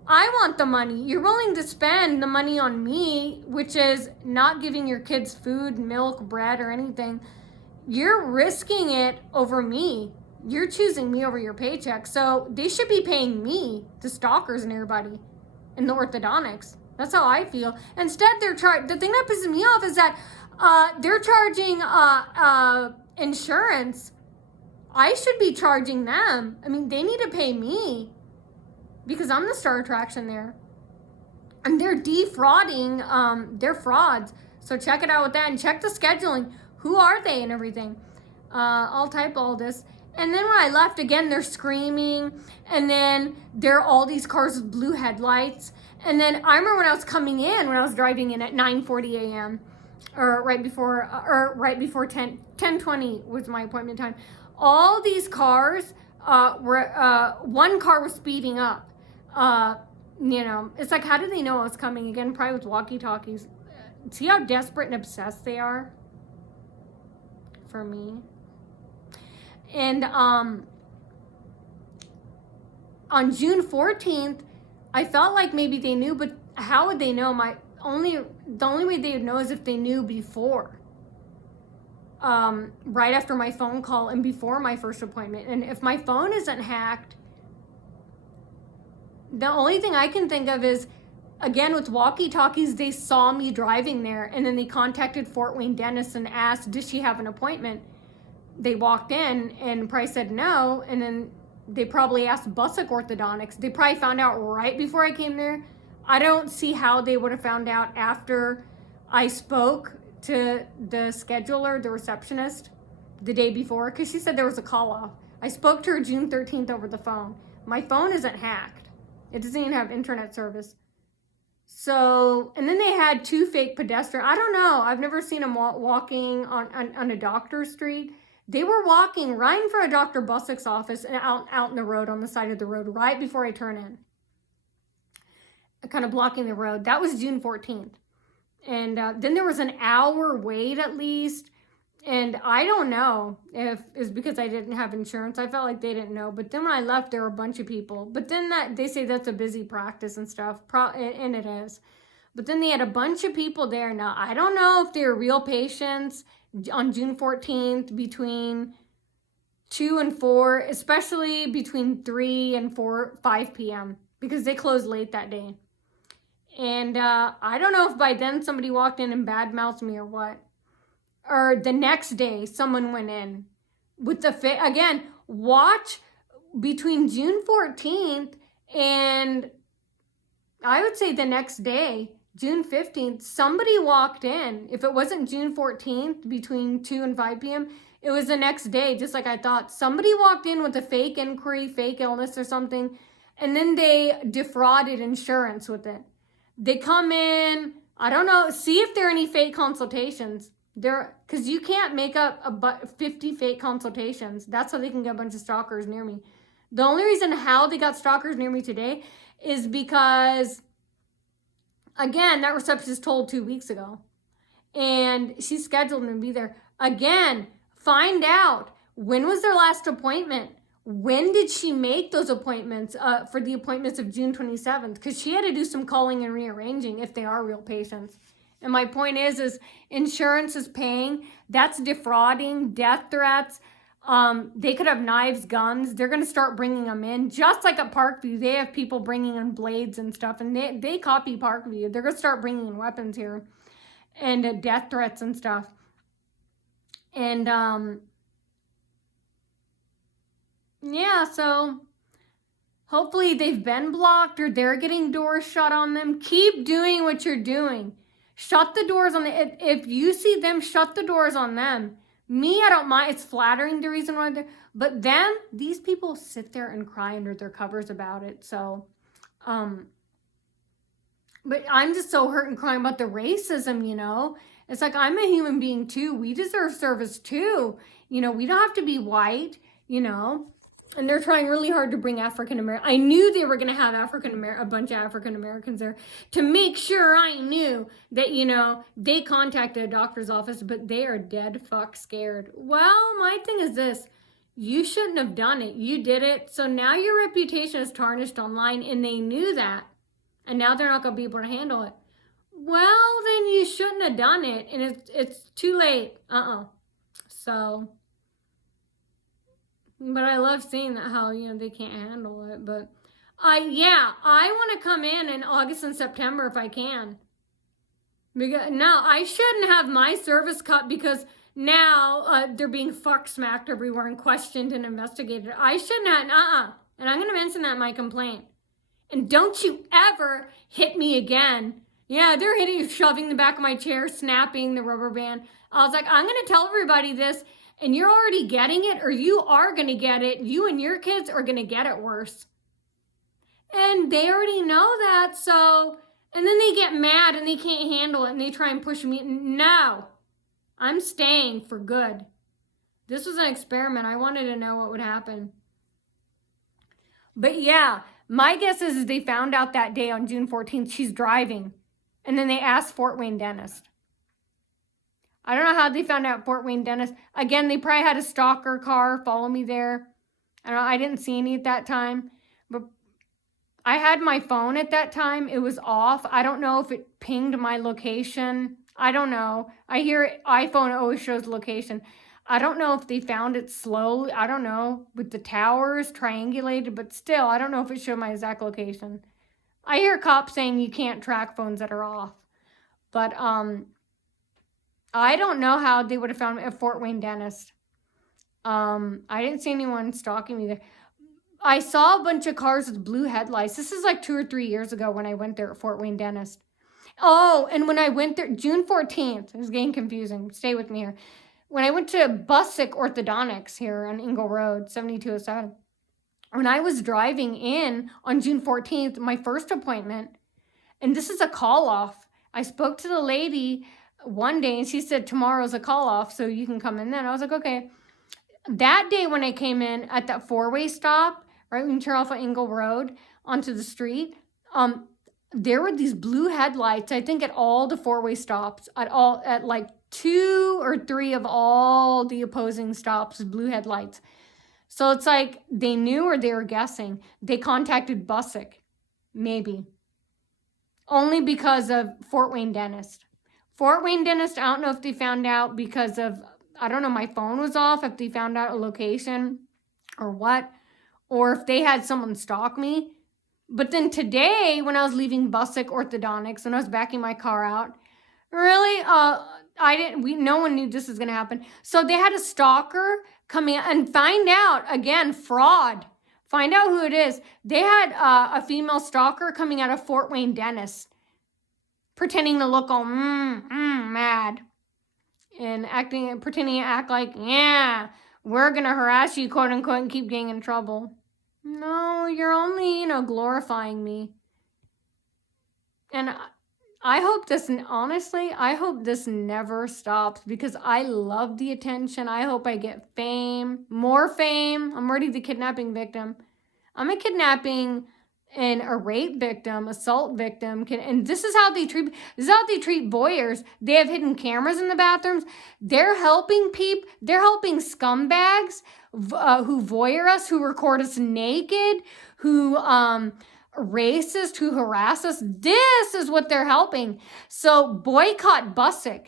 I want the money. You're willing to spend the money on me, which is not giving your kids food, milk, bread, or anything. You're risking it over me. You're choosing me over your paycheck. So they should be paying me, the stalkers and everybody, and the orthodontics. That's how I feel. Instead, the thing that pisses me off is that they're charging insurance. I should be charging them. I mean, they need to pay me because I'm the star attraction there. And they're defrauding, they're frauds. So check it out with that and check the scheduling. Who are they and everything? I'll type all this. And then when I left, again, they're screaming. And then there are all these cars with blue headlights. And then I remember when I was coming in, when I was driving in at 9:40 a.m., or right before 10:20 was my appointment time. All these cars one car was speeding up. It's like, how did they know I was coming? Again, probably with walkie-talkies. See how desperate and obsessed they are for me. And on June 14th, I felt like maybe they knew, but how would they know? The only way they would know is if they knew before. Right after my phone call and before my first appointment. And if my phone isn't hacked, the only thing I can think of is, again, with walkie-talkies, they saw me driving there, and then they contacted Fort Wayne Dentist and asked, did she have an appointment? They walked in and probably said no, and then they probably asked Bussick Orthodontics. They probably found out right before I came there. I don't see how they would have found out after I spoke to the scheduler, the receptionist, the day before, because she said there was a call off. I spoke to her June 13th over the phone. My phone isn't hacked. It doesn't even have internet service. So, and then they had two fake pedestrians. I don't know. I've never seen them walking on a doctor's street. They were walking right in front of Dr. Bussick's office and out in the road, on the side of the road, right before I turn in. Kind of blocking the road. That was June 14th. And then there was an hour wait at least. And I don't know if it's because I didn't have insurance. I felt like they didn't know. But then when I left, there were a bunch of people. But then they say that's a busy practice and stuff. And it is. But then they had a bunch of people there. Now, I don't know if they were real patients on June 14th between 2 and 4, especially between 3 and 5 p.m. because they closed late that day. And I don't know if by then somebody walked in and badmouthed me or what. Or the next day, someone went in with the fake. Again, watch between June 14th and I would say the next day, June 15th, somebody walked in. If it wasn't June 14th between 2 and 5 p.m., it was the next day, just like I thought. Somebody walked in with a fake inquiry, fake illness or something, and then they defrauded insurance with it. They come in, I don't know, see if there are any fake consultations. Because you can't make up 50 fake consultations. That's how they can get a bunch of stalkers near me. The only reason how they got stalkers near me today is because, again, that receptionist told 2 weeks ago. And she's scheduled to be there. Again, find out, when was their last appointment? When did she make those appointments for the appointments of June 27th? Because she had to do some calling and rearranging if they are real patients. And my point is insurance is paying. That's defrauding, death threats. They could have knives, guns. They're going to start bringing them in. Just like at Parkview, they have people bringing in blades and stuff. And they copy Parkview. They're going to start bringing in weapons here. And death threats and stuff. And, yeah, so hopefully they've been blocked or they're getting doors shut on them. Keep doing what you're doing. Shut the doors on if you see them, shut the doors on them. Me, I don't mind. It's flattering the reason why they're, but them, these people sit there and cry under their covers about it. So, but I'm just so hurt and crying about the racism, you know. It's like, I'm a human being too. We deserve service too. You know, we don't have to be white, you know. And they're trying really hard to bring African-American. I knew they were going to have a bunch of African-Americans there to make sure I knew that, you know, they contacted a doctor's office, but they are dead fuck scared. Well, my thing is this. You shouldn't have done it. You did it. So now your reputation is tarnished online, and they knew that. And now they're not going to be able to handle it. Well, then you shouldn't have done it. And it's too late. So... But I love seeing that how, you know, they can't handle it. But I want to come in August and September if I can. Because no, I shouldn't have my service cut because now they're being fuck smacked everywhere and questioned and investigated. I shouldn't have, And I'm going to mention that in my complaint. And don't you ever hit me again. Yeah, they're hitting, shoving the back of my chair, snapping the rubber band. I was like, I'm going to tell everybody this. And you're already getting it, or you are going to get it. You and your kids are going to get it worse. And they already know that, so... And then they get mad and they can't handle it and they try and push me. No! I'm staying for good. This was an experiment. I wanted to know what would happen. But yeah, my guess is they found out that day on June 14th she's driving. And then they asked Fort Wayne dentist. I don't know how they found out Fort Wayne dentist. Again, they probably had a stalker car follow me there. I didn't see any at that time. But I had my phone at that time. It was off. I don't know if it pinged my location. I don't know. I hear iPhone always shows location. I don't know if they found it slowly. I don't know. With the towers triangulated. But still, I don't know if it showed my exact location. I hear cops saying you can't track phones that are off. But, I don't know how they would have found me at Fort Wayne dentist. I didn't see anyone stalking me there. I saw a bunch of cars with blue headlights. This is like 2 or 3 years ago when I went there at Fort Wayne dentist. Oh, and when I went there, June 14th, it was getting confusing. Stay with me here. When I went to Busick Orthodontics here on Ingle Road, 7207, when I was driving in on June 14th, my first appointment, and this is a call off. I spoke to the lady one day and she said tomorrow's a call off so you can come in then. I was like, okay. That day when I came in at that 4-way stop, right when you turn off of Ingle Road onto the street, there were these blue headlights, I think at all the 4-way stops, at like 2 or 3 of all the opposing stops, blue headlights. So it's like they knew or they were guessing. They contacted Busick, maybe. Only because of Fort Wayne dentist. Fort Wayne dentist, I don't know if they found out because of, I don't know, my phone was off, if they found out a location or what, or if they had someone stalk me. But then today, when I was leaving Busick Orthodontics, when I was backing my car out, really, no one knew this was going to happen. So they had a stalker coming and find out, again, fraud. Find out who it is. They had a female stalker coming out of Fort Wayne dentist, pretending to look all mad and pretending to act like, yeah, we're going to harass you, quote unquote, and keep getting in trouble. No, you're only, glorifying me. And I hope I hope this never stops because I love the attention. I hope I get fame, more fame. I'm already the kidnapping victim. I'm a kidnapping and a rape victim, assault victim. And this is how they treat voyeurs. They have hidden cameras in the bathrooms. They're helping they're helping scumbags who voyeur us, who record us naked, who racist, who harass us. This is what they're helping. So boycott Busick.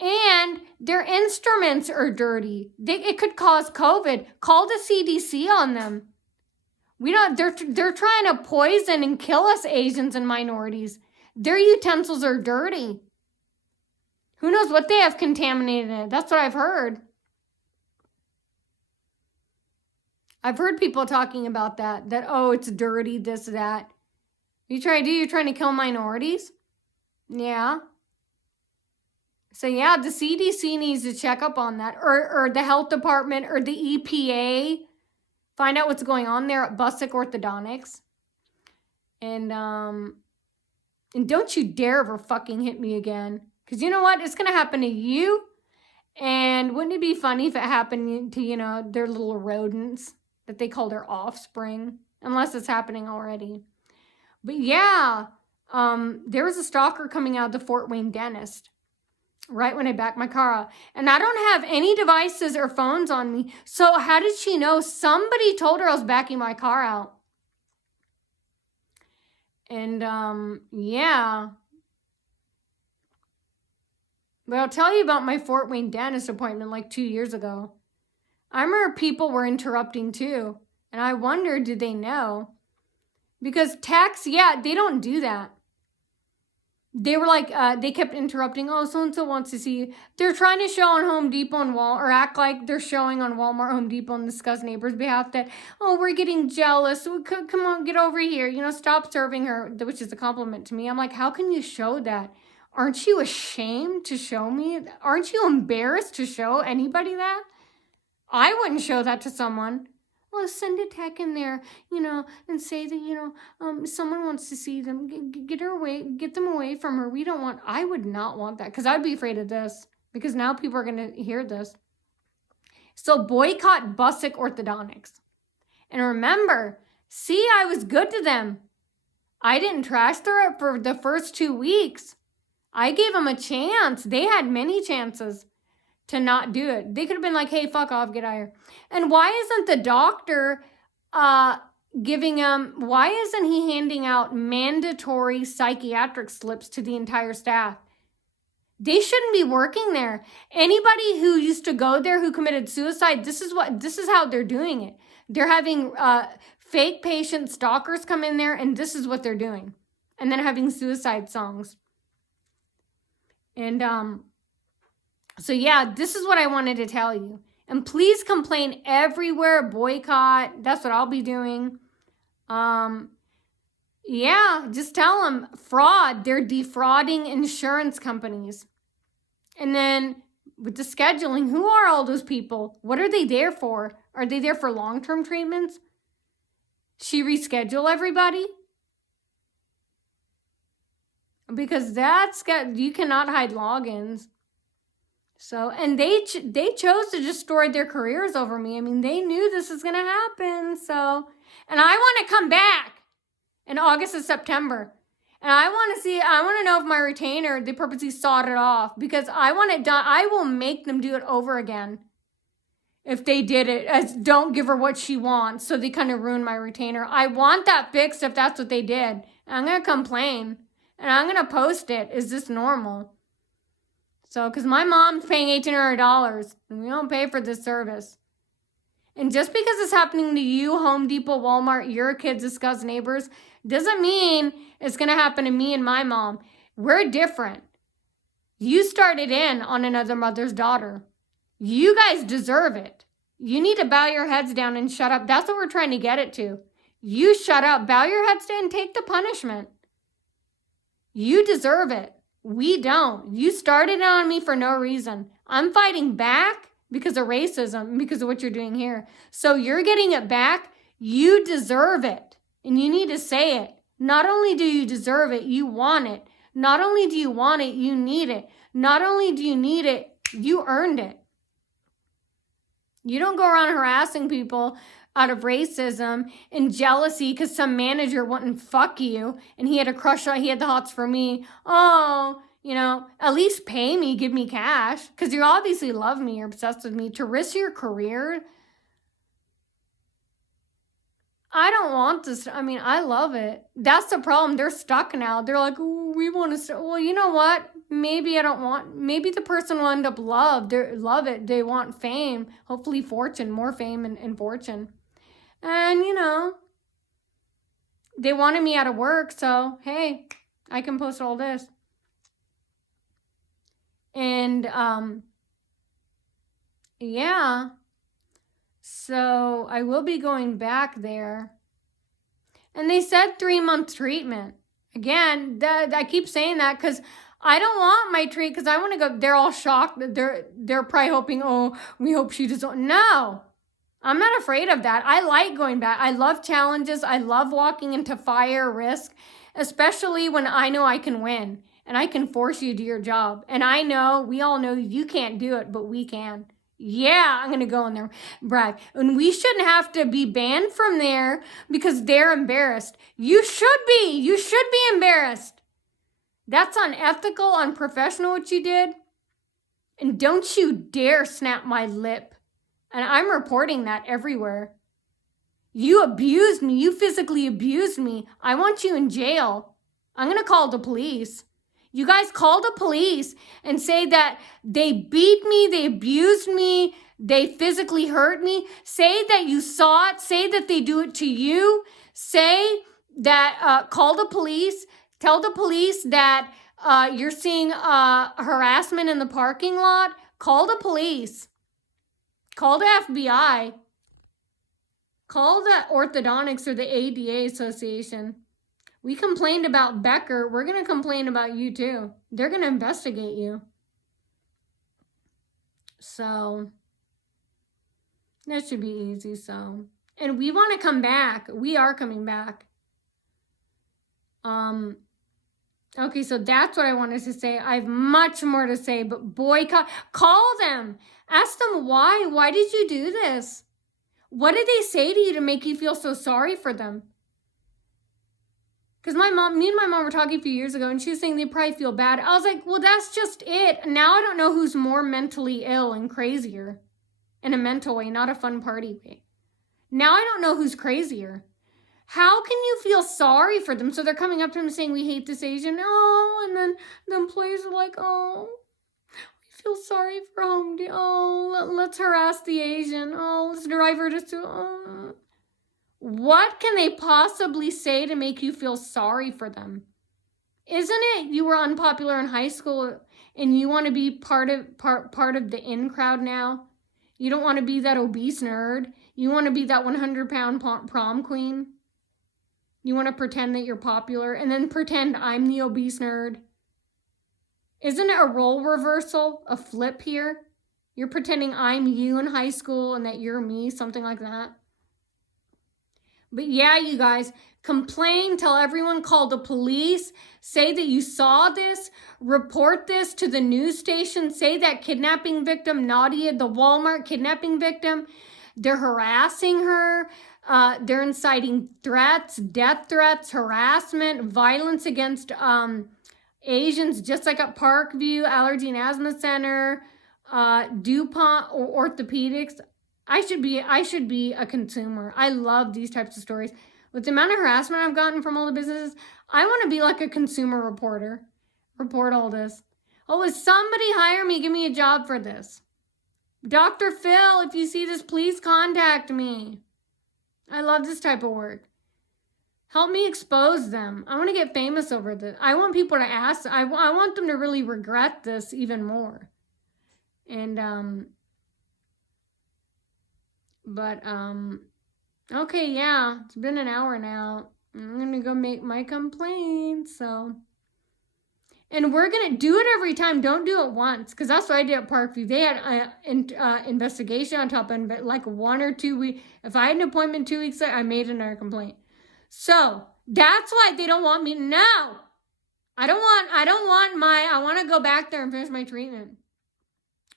And their instruments are dirty. It could cause COVID. Call the CDC on them. They're trying to poison and kill us Asians and minorities. Their utensils are dirty. Who knows what they have contaminated in it? That's what I've heard. I've heard people talking about that, oh, it's dirty, this, that. You're trying to kill minorities? Yeah. So yeah, the CDC needs to check up on that, or the health department, or the EPA. Find out what's going on there at Busick Orthodontics. And don't you dare ever fucking hit me again. Because you know what? It's going to happen to you. And wouldn't it be funny if it happened to, their little rodents that they call their offspring? Unless it's happening already. But yeah, there was a stalker coming out of the Fort Wayne dentist right when I backed my car out. And I don't have any devices or phones on me. So how did she know? Somebody told her I was backing my car out. And yeah. But I'll tell you about my Fort Wayne dentist appointment like 2 years ago. I remember people were interrupting too. And I wondered, did they know? Because techs, they don't do that. They were like, they kept interrupting. Oh, so-and-so wants to see you. They're trying to show on Home Depot and or act like they're showing on Walmart, Home Depot, and discuss neighbors' behalf that, oh, we're getting jealous. Come on, get over here. Stop serving her, which is a compliment to me. I'm like, how can you show that? Aren't you ashamed to show me? Aren't you embarrassed to show anybody that? I wouldn't show that to someone. Well, send a tech in there, and say that, someone wants to see them. Get them away from her. I would not want that because I'd be afraid of this because now people are going to hear this. So boycott Busick Orthodontics. And remember, see, I was good to them. I didn't trash it for the first 2 weeks. I gave them a chance. They had many chances to not do it. They could have been like, hey, fuck off, get out of here. And why isn't the doctor why isn't he handing out mandatory psychiatric slips to the entire staff? They shouldn't be working there. Anybody who used to go there who committed suicide, this is how they're doing it. They're having fake patient stalkers come in there, and this is what they're doing. And then having suicide songs. And so yeah, this is what I wanted to tell you. And please complain everywhere, boycott. That's what I'll be doing. Yeah, just tell them fraud. They're defrauding insurance companies. And then with the scheduling, who are all those people? What are they there for? Are they there for long-term treatments? She reschedule everybody? Because you cannot hide logins. So, and they chose to destroy their careers over me. I mean, they knew this was going to happen. So, and I want to come back in August and September. And I want to know if my retainer, they purposely sawed it off. Because I want it done. I will make them do it over again. If they did it as don't give her what she wants. So they kind of ruined my retainer. I want that fixed if that's what they did. And I'm going to complain. And I'm going to post it. Is this normal? So, because my mom's paying $1,800, and we don't pay for this service. And just because it's happening to you, Home Depot, Walmart, your kids, discuss neighbors, doesn't mean it's going to happen to me and my mom. We're different. You started in on another mother's daughter. You guys deserve it. You need to bow your heads down and shut up. That's what we're trying to get it to. You shut up, bow your heads down, and take the punishment. You deserve it. We don't. You started it on me for no reason. I'm fighting back because of racism, because of what you're doing here. So you're getting it back. You deserve it. And you need to say it. Not only do you deserve it, you want it. Not only do you want it, you need it. Not only do you need it, you earned it. You don't go around harassing people out of racism and jealousy because some manager wouldn't fuck you and he had a crush on, he had the hots for me. Oh, you know, at least pay me, give me cash, because you obviously love me, you're obsessed with me. To risk your career, I don't want this. I mean, I love it. That's the problem. They're stuck now. They're like, oh, we want to. Well, you know what? Maybe I don't want. Maybe the person will end up love it. They want fame. Hopefully, fortune, more fame and fortune. And you know, they wanted me out of work, so hey, I can post all this. And yeah. So I will be going back there. And they said 3-month treatment. Again, I keep saying that because I don't want my treat because I want to go. They're all shocked. They're probably hoping, oh, we hope she doesn't. No, I'm not afraid of that. I like going back. I love challenges. I love walking into fire, risk, especially when I know I can win and I can force you to do your job. And I know, we all know you can't do it, but we can. Yeah, I'm going to go in there, brag. And we shouldn't have to be banned from there because they're embarrassed. You should be. You should be embarrassed. That's unethical, unprofessional what you did. And don't you dare snap my lip. And I'm reporting that everywhere. You abused me. You physically abused me. I want you in jail. I'm going to call the police. You guys call the police and say that they beat me, they abused me, they physically hurt me. Say that you saw it. Say that they do it to you. Say that, call the police. Tell the police that you're seeing harassment in the parking lot. Call the police. Call the FBI. Call the orthodontics or the ADA Association. We complained about Becker. We're going to complain about you too. They're going to investigate you. So, that should be easy. So, and we want to come back. We are coming back. Okay, so that's what I wanted to say. I have much more to say, but boycott. Call them. Ask them why. Why did you do this? What did they say to you to make you feel so sorry for them? Because me and my mom were talking a few years ago, and she was saying they probably feel bad. I was like, well, that's just it. Now I don't know who's more mentally ill and crazier. In a mental way, not a fun party way. Now I don't know who's crazier. How can you feel sorry for them? So they're coming up to him saying, we hate this Asian. Oh, and then the employees are like, oh, we feel sorry for Home Depot. Oh, let's harass the Asian. Oh, let's drive her to... Oh. What can they possibly say to make you feel sorry for them? Isn't it you were unpopular in high school and you want to be part of the in crowd now? You don't want to be that obese nerd. You want to be that 100-pound prom queen. You want to pretend that you're popular and then pretend I'm the obese nerd. Isn't it a role reversal, a flip here? You're pretending I'm you in high school and that you're me, something like that. But yeah, you guys, complain, tell everyone, call the police, say that you saw this, report this to the news station, say that kidnapping victim, Nadia, the Walmart kidnapping victim, they're harassing her, they're inciting threats, death threats, harassment, violence against Asians, just like at Parkview, Allergy and Asthma Center, Dupont or Orthopedics. I should be a consumer. I love these types of stories. With the amount of harassment I've gotten from all the businesses, I want to be like a consumer reporter. Report all this. Oh, will somebody hire me? Give me a job for this. Dr. Phil, if you see this, please contact me. I love this type of work. Help me expose them. I want to get famous over this. I want people to ask. I want them to really regret this even more. And, okay, yeah, it's been an hour now. I'm going to go make my complaint, so. And we're going to do it every time. Don't do it once, because that's what I did at Parkview. They had an investigation on top of it, like 1 or 2 weeks. If I had an appointment 2 weeks later, I made another complaint. So that's why they don't want me. No, I want to go back there and finish my treatment.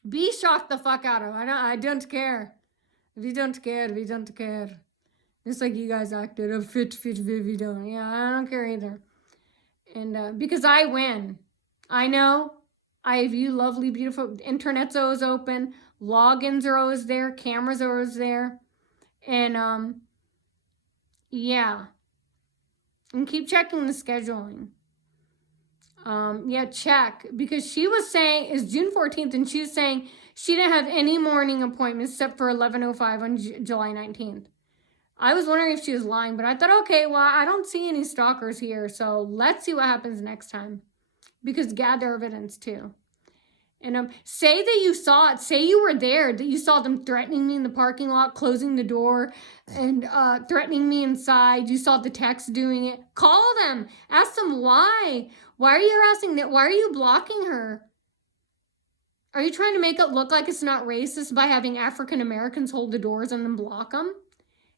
Be shocked the fuck out of it. I don't care. We don't care. It's like you guys acted a fit, we don't. Yeah, I don't care either. And because I win. I know. I have you lovely, beautiful. Internet's always open. Logins are always there. Cameras are always there. And, yeah. And keep checking the scheduling. Yeah, check. Because she was saying, it's June 14th, and she was saying she didn't have any morning appointments except for 11:05 on July 19th. I was wondering if she was lying, but I thought, okay, well, I don't see any stalkers here, so let's see what happens next time. Because gather evidence, too. And say that you saw it. Say you were there, that you saw them threatening me in the parking lot, closing the door, and threatening me inside. You saw the text doing it. Call them. Ask them why. Why are you harassing them? Why are you blocking her? Are you trying to make it look like it's not racist by having African Americans hold the doors and then block them?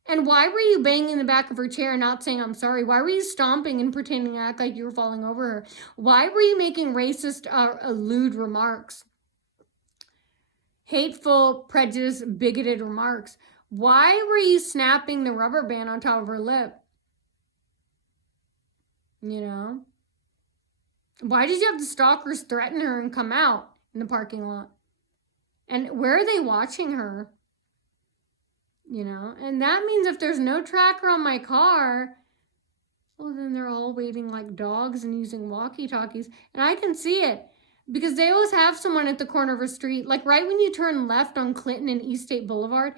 And why were you banging the back of her chair and not saying, I'm sorry? Why were you stomping and pretending to act like you were falling over her? Why were you making racist, lewd remarks? Hateful, prejudiced, bigoted remarks. Why were you snapping the rubber band on top of her lip? You know? Why did you have the stalkers threaten her and come out in the parking lot? And where are they watching her? You know, and that means if there's no tracker on my car, well, then they're all waiting like dogs and using walkie-talkies. And I can see it because they always have someone at the corner of a street, like right when you turn left on Clinton and East State Boulevard,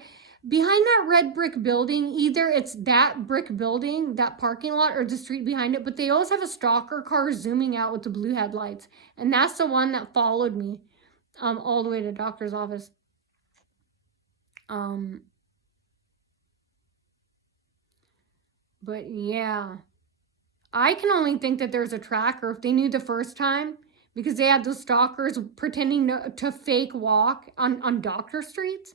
behind that red brick building, either it's that brick building, that parking lot, or the street behind it, but they always have a stalker car zooming out with the blue headlights. And that's the one that followed me all the way to the doctor's office. But yeah, I can only think that there's a tracker if they knew the first time, because they had those stalkers pretending to fake walk on doctor streets.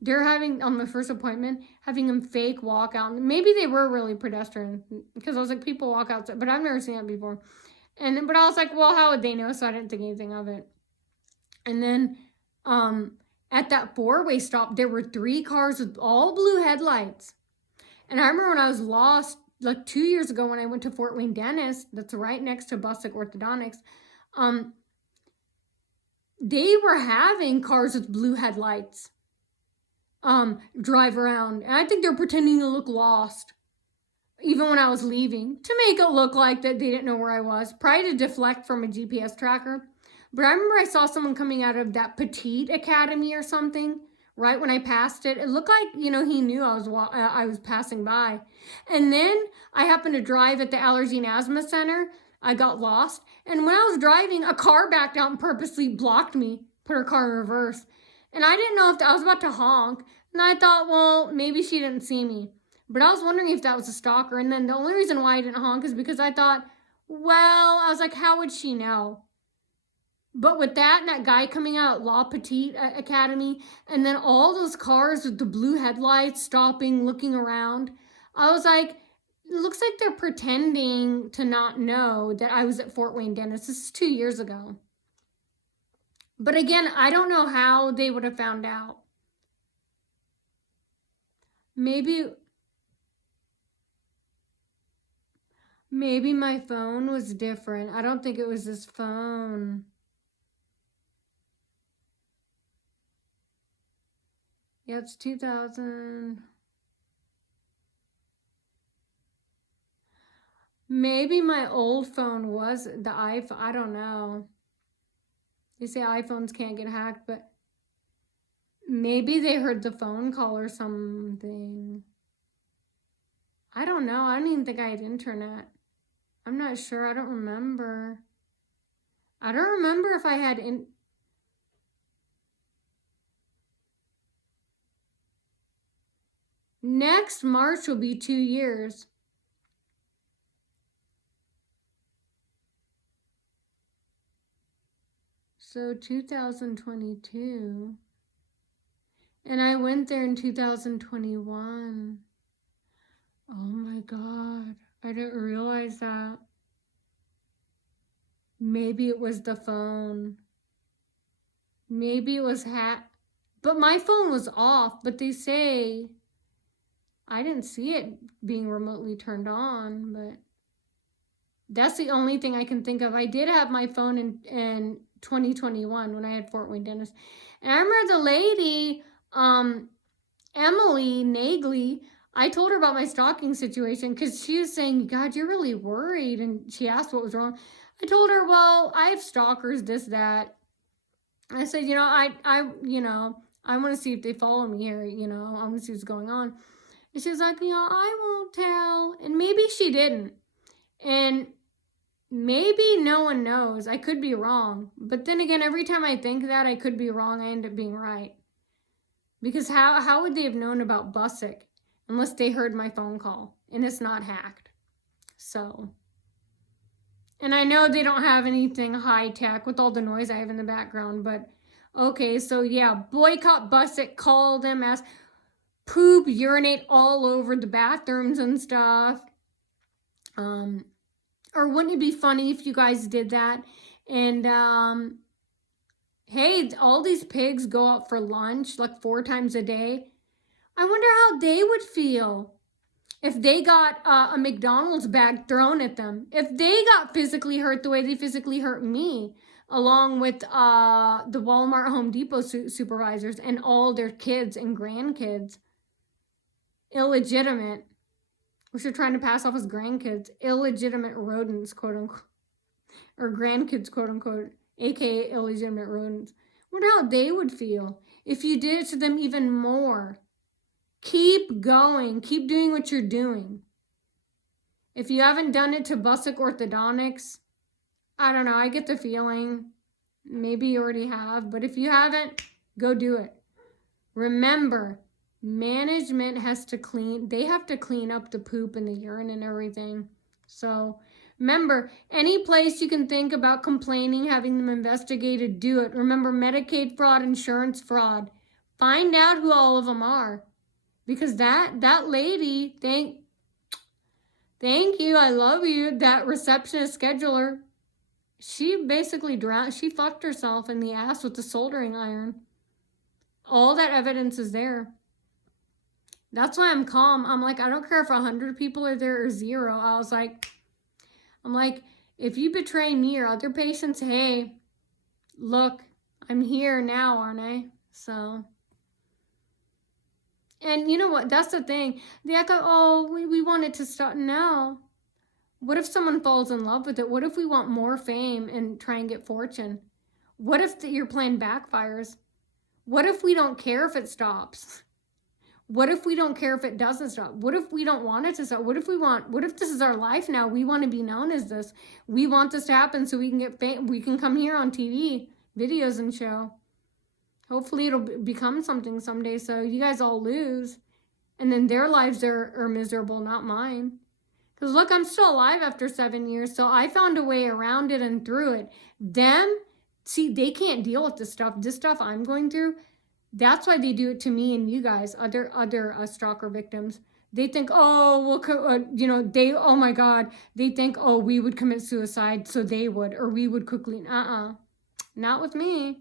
They're having, on the first appointment, having them fake walk out. Maybe they were really pedestrian, because I was like, people walk outside, but I've never seen that before. But I was like, well, how would they know? So I didn't think anything of it. And then at that 4-way stop, there were 3 cars with all blue headlights. And I remember when I was lost, like 2 years ago when I went to Fort Wayne Dentist, that's right next to Busick Orthodontics, they were having cars with blue headlights drive around. And I think they're pretending to look lost, even when I was leaving, to make it look like that they didn't know where I was, probably to deflect from a GPS tracker. But I remember I saw someone coming out of that Petite Academy or something. Right when I passed it, it looked like, you know, he knew I was passing by. And then I happened to drive at the Allergy and Asthma Center. I got lost. And when I was driving, a car backed out and purposely blocked me, put her car in reverse. And I didn't know if I was about to honk. And I thought, well, maybe she didn't see me. But I was wondering if that was a stalker. And then the only reason why I didn't honk is because I thought, well, I was like, how would she know? But with that and that guy coming out at La Petite Academy, and then all those cars with the blue headlights stopping, looking around, I was like, it looks like they're pretending to not know that I was at Fort Wayne Dentist. This is 2 years ago. But again, I don't know how they would have found out. Maybe my phone was different. I don't think it was this phone. Yeah, it's 2000. Maybe my old phone was the iPhone. I don't know. They say iPhones can't get hacked, but Maybe they heard the phone call or something. I don't know. I don't even think I had internet. I'm not sure. I don't remember. I don't remember if I had Next March will be 2 years. So 2022. And I went there in 2021. Oh my God. I didn't realize that. Maybe it was the phone. Maybe it was hacked. But my phone was off. But they say I didn't see it being remotely turned on. But that's the only thing I can think of. I did have my phone in 2021 when I had Fort Wayne Dentist. And I remember the lady, Emily Nagley, I told her about my stalking situation because she was saying, God, you're really worried. And she asked what was wrong. I told her, well, I have stalkers, this, that. I said, I want to see if they follow me here. I want to see what's going on. And she was like, I won't tell. And maybe she didn't. And maybe no one knows. I could be wrong. But then again, every time I think that I could be wrong, I end up being right. Because how would they have known about Busick unless they heard my phone call and it's not hacked? So, and I know they don't have anything high tech with all the noise I have in the background, but okay, so yeah, boycott Busick, call them, ask, poop, urinate all over the bathrooms and stuff. Or wouldn't it be funny if you guys did that? And hey, all these pigs go out for lunch like 4 times a day. I wonder how they would feel if they got a McDonald's bag thrown at them. If they got physically hurt the way they physically hurt me, along with the Walmart Home Depot supervisors and all their kids and grandkids. Illegitimate, which are trying to pass off as grandkids. Illegitimate rodents, quote unquote. Or grandkids, quote unquote. AKA illegitimate rodents. Wonder how they would feel if you did it to them even more. Keep going. Keep doing what you're doing. If you haven't done it to Busick Orthodontics, I don't know. I get the feeling maybe you already have. But if you haven't, go do it. Remember, management has to clean. They have to clean up the poop and the urine and everything. So remember, any place you can think about complaining, having them investigated, do it. Remember, Medicaid fraud, insurance fraud. Find out who all of them are. Because that lady, thank you, I love you, that receptionist scheduler, she basically drowned. She fucked herself in the ass with the soldering iron. All that evidence is there. That's why I'm calm. I'm like, I don't care if 100 people are there or 0. I'm like, if you betray me or other patients, hey, look, I'm here now, aren't I? So, and you know what? That's the thing. They act like, oh, we want it to stop. No. What if someone falls in love with it? What if we want more fame and try and get fortune? What if your plan backfires? What if we don't care if it stops? What if we don't care if it doesn't stop? What if we don't want it to stop? What if this is our life now? We want to be known as this. We want this to happen so we can get fame. We can come here on TV, videos and show. Hopefully it'll become something someday so you guys all lose. And then their lives are miserable, not mine. Because look, I'm still alive after 7 years, so I found a way around it and through it. Them, see, they can't deal with this stuff I'm going through. That's why they do it to me and you guys, other stalker victims. They think, oh, well, oh my God. They think, oh, we would commit suicide, so they would, or we would quickly, not with me.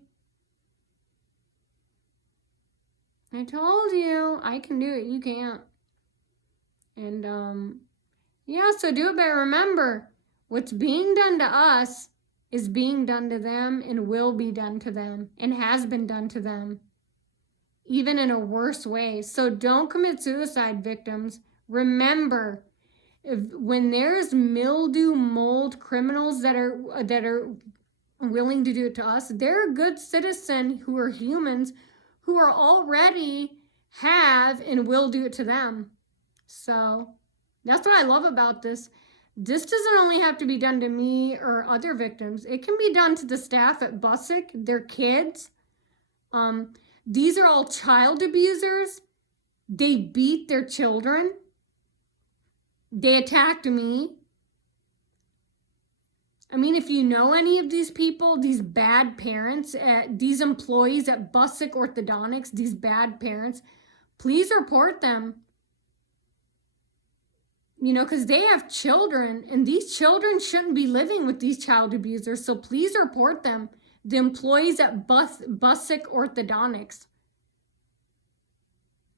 I told you, I can do it, you can't. And, yeah, so do it, but remember, what's being done to us is being done to them and will be done to them and has been done to them, even in a worse way. So don't commit suicide, victims. Remember, when there's mildew, mold criminals that are willing to do it to us, they're a good citizen who are humans who are already have and will do it to them. So that's what I love about this. This doesn't only have to be done to me or other victims. It can be done to the staff at Busick, their kids. These are all child abusers. They beat their children. They attacked me. I mean, if you know any of these people, these bad parents, these employees at Busick Orthodontics, these bad parents, please report them. You know, because they have children, and these children shouldn't be living with these child abusers. So please report them, the employees at Busick Orthodontics.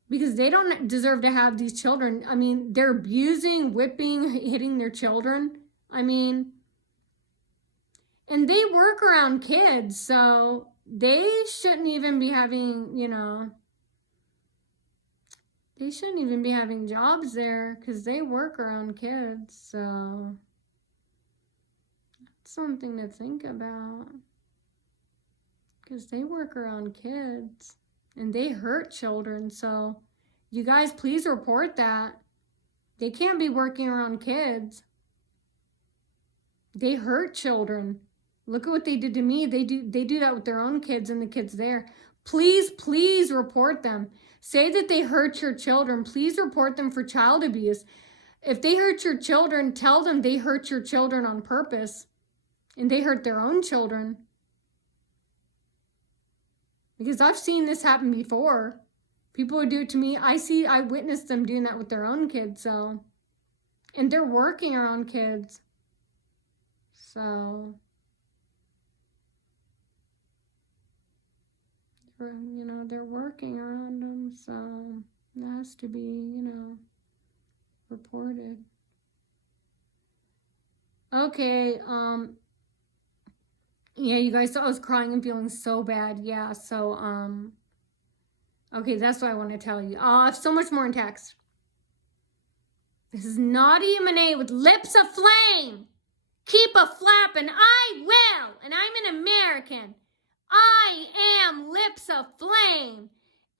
Because they don't deserve to have these children. I mean, they're abusing, whipping, hitting their children. I mean, and they work around kids, so they shouldn't even be having, you know, they shouldn't even be having jobs there because they work around kids. So that's something to think about, because they work around kids and they hurt children. So you guys, please report that. They can't be working around kids. They hurt children. Look at what they did to me. They do that with their own kids and the kids there. Please, please report them. Say that they hurt your children. Please report them for child abuse. If they hurt your children, tell them they hurt your children on purpose and they hurt their own children. Because I've seen this happen before. People would do it to me. I witnessed them doing that with their own kids. So, and they're working around kids. So, you know, they're working around them, so it has to be, you know, reported. Okay, yeah, you guys saw I was crying and feeling so bad. Yeah, so, okay, that's what I want to tell you. I have so much more in text. This is Naughty Monet with Lips of Flame. Keep a flapping, I will, and I'm an American. I am Lips of Flame,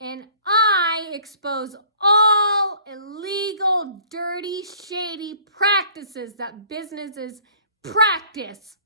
and I expose all illegal, dirty, shady practices that businesses practice.